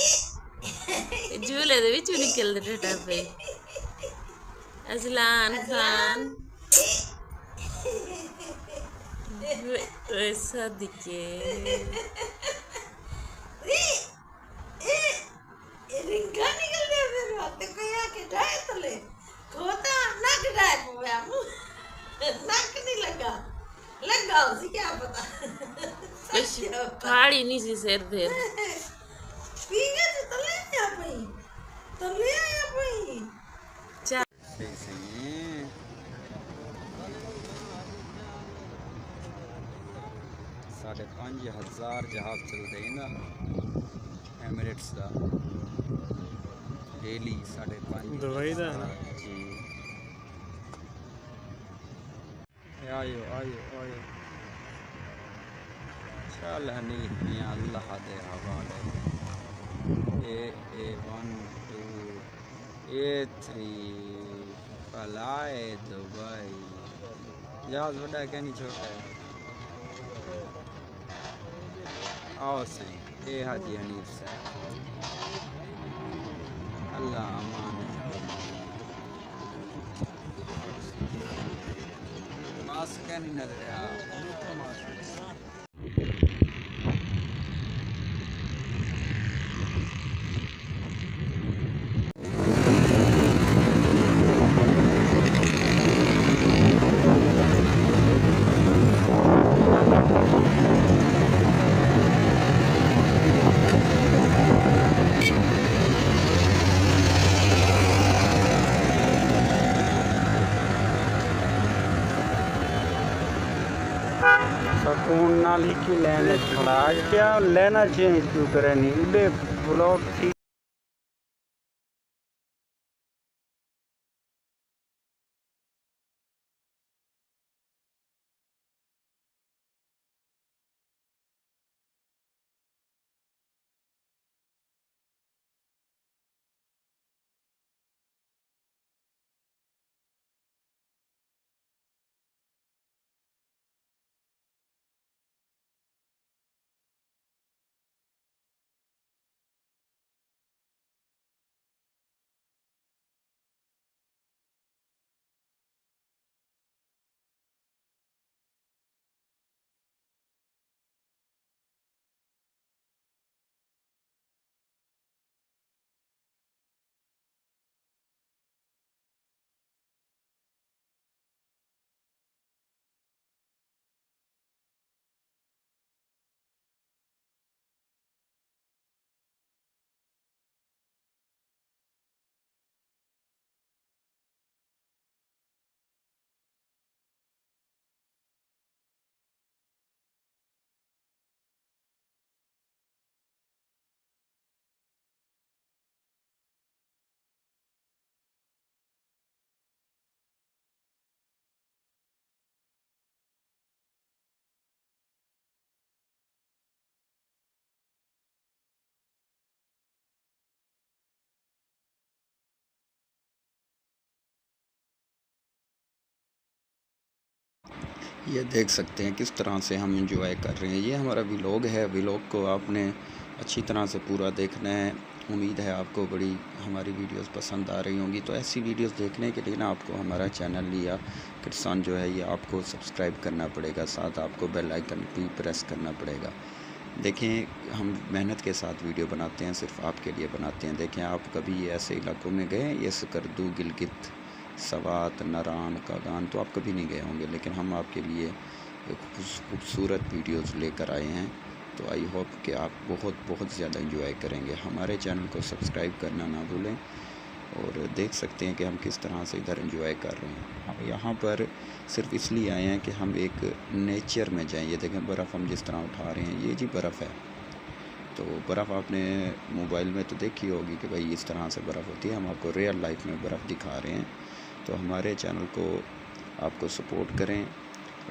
झूले दे बिचू निकल दे ढटा पे असलान खान ऐसा दिखे रिंगा निकल गया फिर वक्त को आके ढाई तले खोता नक ढाई पे नक नहीं लगा उसे क्या पता फाड़ी नहीं सी सिर फिर पीगे तो तले आया पई साढ़े 5,000 जहाज चलते हैं ना एमिरेट्स का डेली 5,500 जी। आयो आयो आयो चल हनी मियां अल्लाह दे हवाले ए 1 2 A3 फलाए दुबई। जहाज बड़ा है क्या नहीं छोटा है। आओ सही ए हाजी हनीफ साहब अल्लाह अमान मास्क क्या नहीं नजर आ सकून नाल ही क्यों लेने खड़ा क्या लेना चाहिए क्यों करे नहीं उड़े ब्लॉक ये देख सकते हैं किस तरह से हम इंजॉय कर रहे हैं। ये हमारा व्लॉग है। व्लॉग को आपने अच्छी तरह से पूरा देखना है। उम्मीद है आपको बड़ी हमारी वीडियोस पसंद आ रही होंगी। तो ऐसी वीडियोस देखने के लिए ना आपको हमारा चैनल या किसान जो है ये आपको सब्सक्राइब करना पड़ेगा, साथ आपको बेल आइकन भी प्रेस करना पड़ेगा। देखें हम मेहनत के साथ वीडियो बनाते हैं, सिर्फ आपके लिए बनाते हैं। देखें आप कभी ऐसे इलाकों में गए, ये स्कर्दू, गिलगित, सवात, नारान, कागान, तो आप कभी नहीं गए होंगे, लेकिन हम आपके लिए खूबसूरत वीडियोस लेकर आए हैं। तो आई होप कि आप बहुत ज़्यादा एंजॉय करेंगे। हमारे चैनल को सब्सक्राइब करना ना भूलें। और देख सकते हैं कि हम किस तरह से इधर एंजॉय कर रहे हैं। हम यहाँ पर सिर्फ इसलिए आए हैं कि हम एक नेचर में जाएं। ये देखें बर्फ़ हम जिस तरह उठा रहे हैं, ये जी बर्फ़ है। तो बर्फ़ आपने मोबाइल में तो देखी होगी कि भाई इस तरह से बर्फ़ होती है। हम आपको रियल लाइफ में बर्फ़ दिखा रहे हैं। तो हमारे चैनल को आपको सपोर्ट करें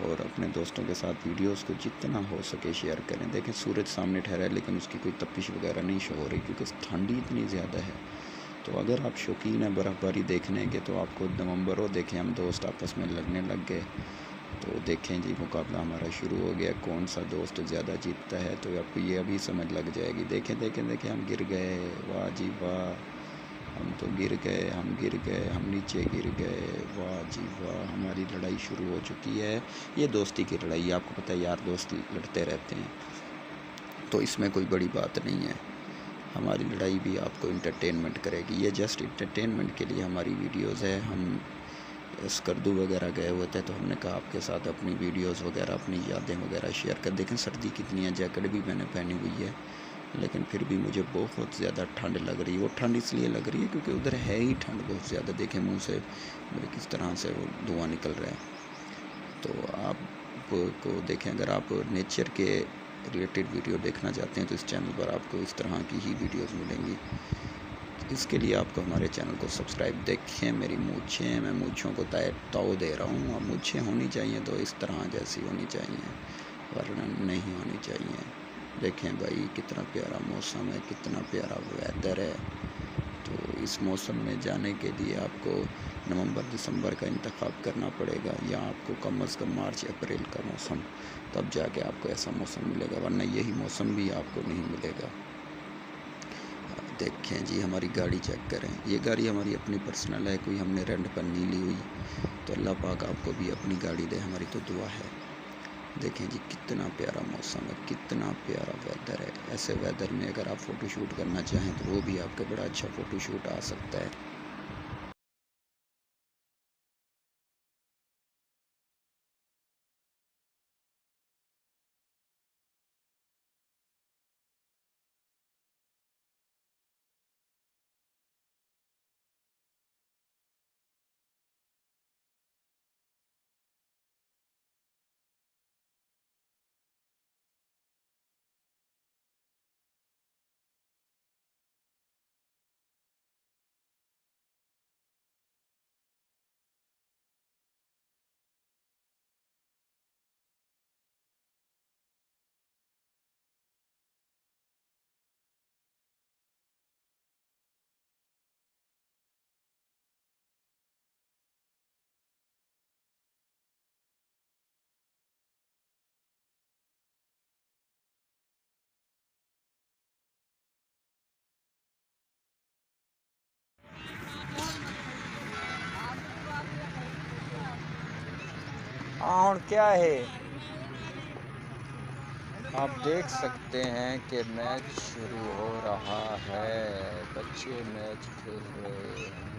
और अपने दोस्तों के साथ वीडियोस को जितना हो सके शेयर करें। देखें सूरज सामने ठहरा है, लेकिन उसकी कोई तपिश वगैरह नहीं शो हो रही, क्योंकि ठंडी इतनी ज़्यादा है। तो अगर आप शौकीन हैं बर्फ़बारी देखने के, तो आपको नवंबर हो, देखें हम दोस्त आपस में लड़ने लग गए। तो देखें जी मुकाबला हमारा शुरू हो गया, कौन सा दोस्त ज़्यादा जीतता है। तो आपको ये अभी समझ लग जाएगी। देखें देखें देखें हम गिर गए, वाह जी वाह, हम तो गिर गए, हम नीचे गिर गए, वाह जी वाह। हमारी लड़ाई शुरू हो चुकी है। ये दोस्ती की लड़ाई, आपको पता है यार दोस्त लड़ते रहते हैं, तो इसमें कोई बड़ी बात नहीं है। हमारी लड़ाई भी आपको इंटरटेनमेंट करेगी। ये जस्ट इंटरटेनमेंट के लिए हमारी वीडियोस है। हम स्कर्दू वगैरह गए हुए थे, तो हमने कहा आपके साथ अपनी वीडियोस वगैरह, अपनी यादें वगैरह शेयर कर। देखें सर्दी कितनी है, जैकेट भी मैंने पहनी हुई है, लेकिन फिर भी मुझे बहुत ज़्यादा ठंड लग रही है। वो ठंड इसलिए लग रही है क्योंकि उधर है ही ठंड बहुत ज़्यादा। देखें मुंह से मेरे किस तरह से वो धुआं निकल रहा है। तो आपको देखें, अगर आप नेचर के रिलेटेड वीडियो देखना चाहते हैं तो इस चैनल पर आपको इस तरह की ही वीडियोस मिलेंगी। इसके लिए आपको हमारे चैनल को सब्सक्राइब। देखें मेरी मूछें, मैं मूछों को ताव दे रहा हूँ। अब मूछें होनी चाहिए तो इस तरह जैसी होनी चाहिए, वरना नहीं होनी चाहिए। देखें भाई कितना प्यारा मौसम है, कितना प्यारा वेदर है। तो इस मौसम में जाने के लिए आपको नवंबर दिसंबर का इंतखाब करना पड़ेगा, या आपको कम से कम मार्च अप्रैल का मौसम, तब जाके आपको ऐसा मौसम मिलेगा, वरना यही मौसम भी आपको नहीं मिलेगा। देखें जी हमारी गाड़ी चेक करें। ये गाड़ी हमारी अपनी पर्सनल है, कोई हमने रेंट पर नहीं ली हुई। तो अल्लाह पाक आपको भी अपनी गाड़ी दे, हमारी तो दुआ है। देखें जी कितना प्यारा मौसम है, कितना प्यारा वेदर है। ऐसे वेदर में अगर आप फ़ोटो शूट करना चाहें तो वो भी आपका बड़ा अच्छा फ़ोटो शूट आ सकता है। और क्या है, आप देख सकते हैं कि मैच शुरू हो रहा है, बच्चे मैच खेल रहे हैं।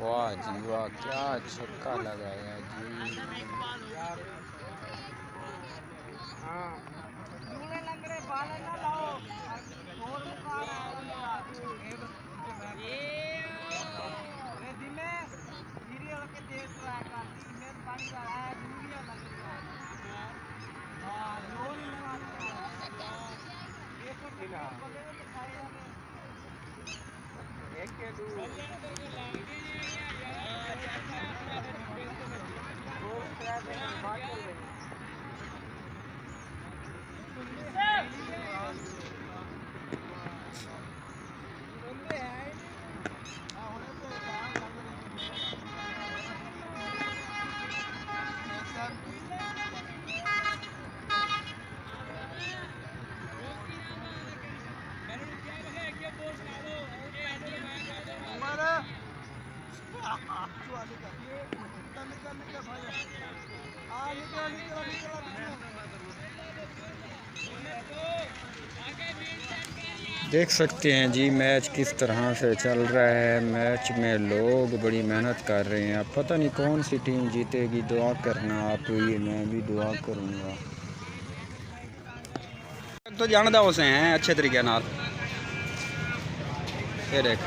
वाह जी वाह, क्या छक्का लगाया जी। देख सकते हैं जी मैच किस तरह से चल रहा है। मैच में लोग बड़ी मेहनत कर रहे हैं। अब पता नहीं कौन सी टीम जीतेगी, दुआ करना आप, ये मैं भी दुआ करूँगा। तो जानदा उसे हैं अच्छे तरीके नाल, ये देख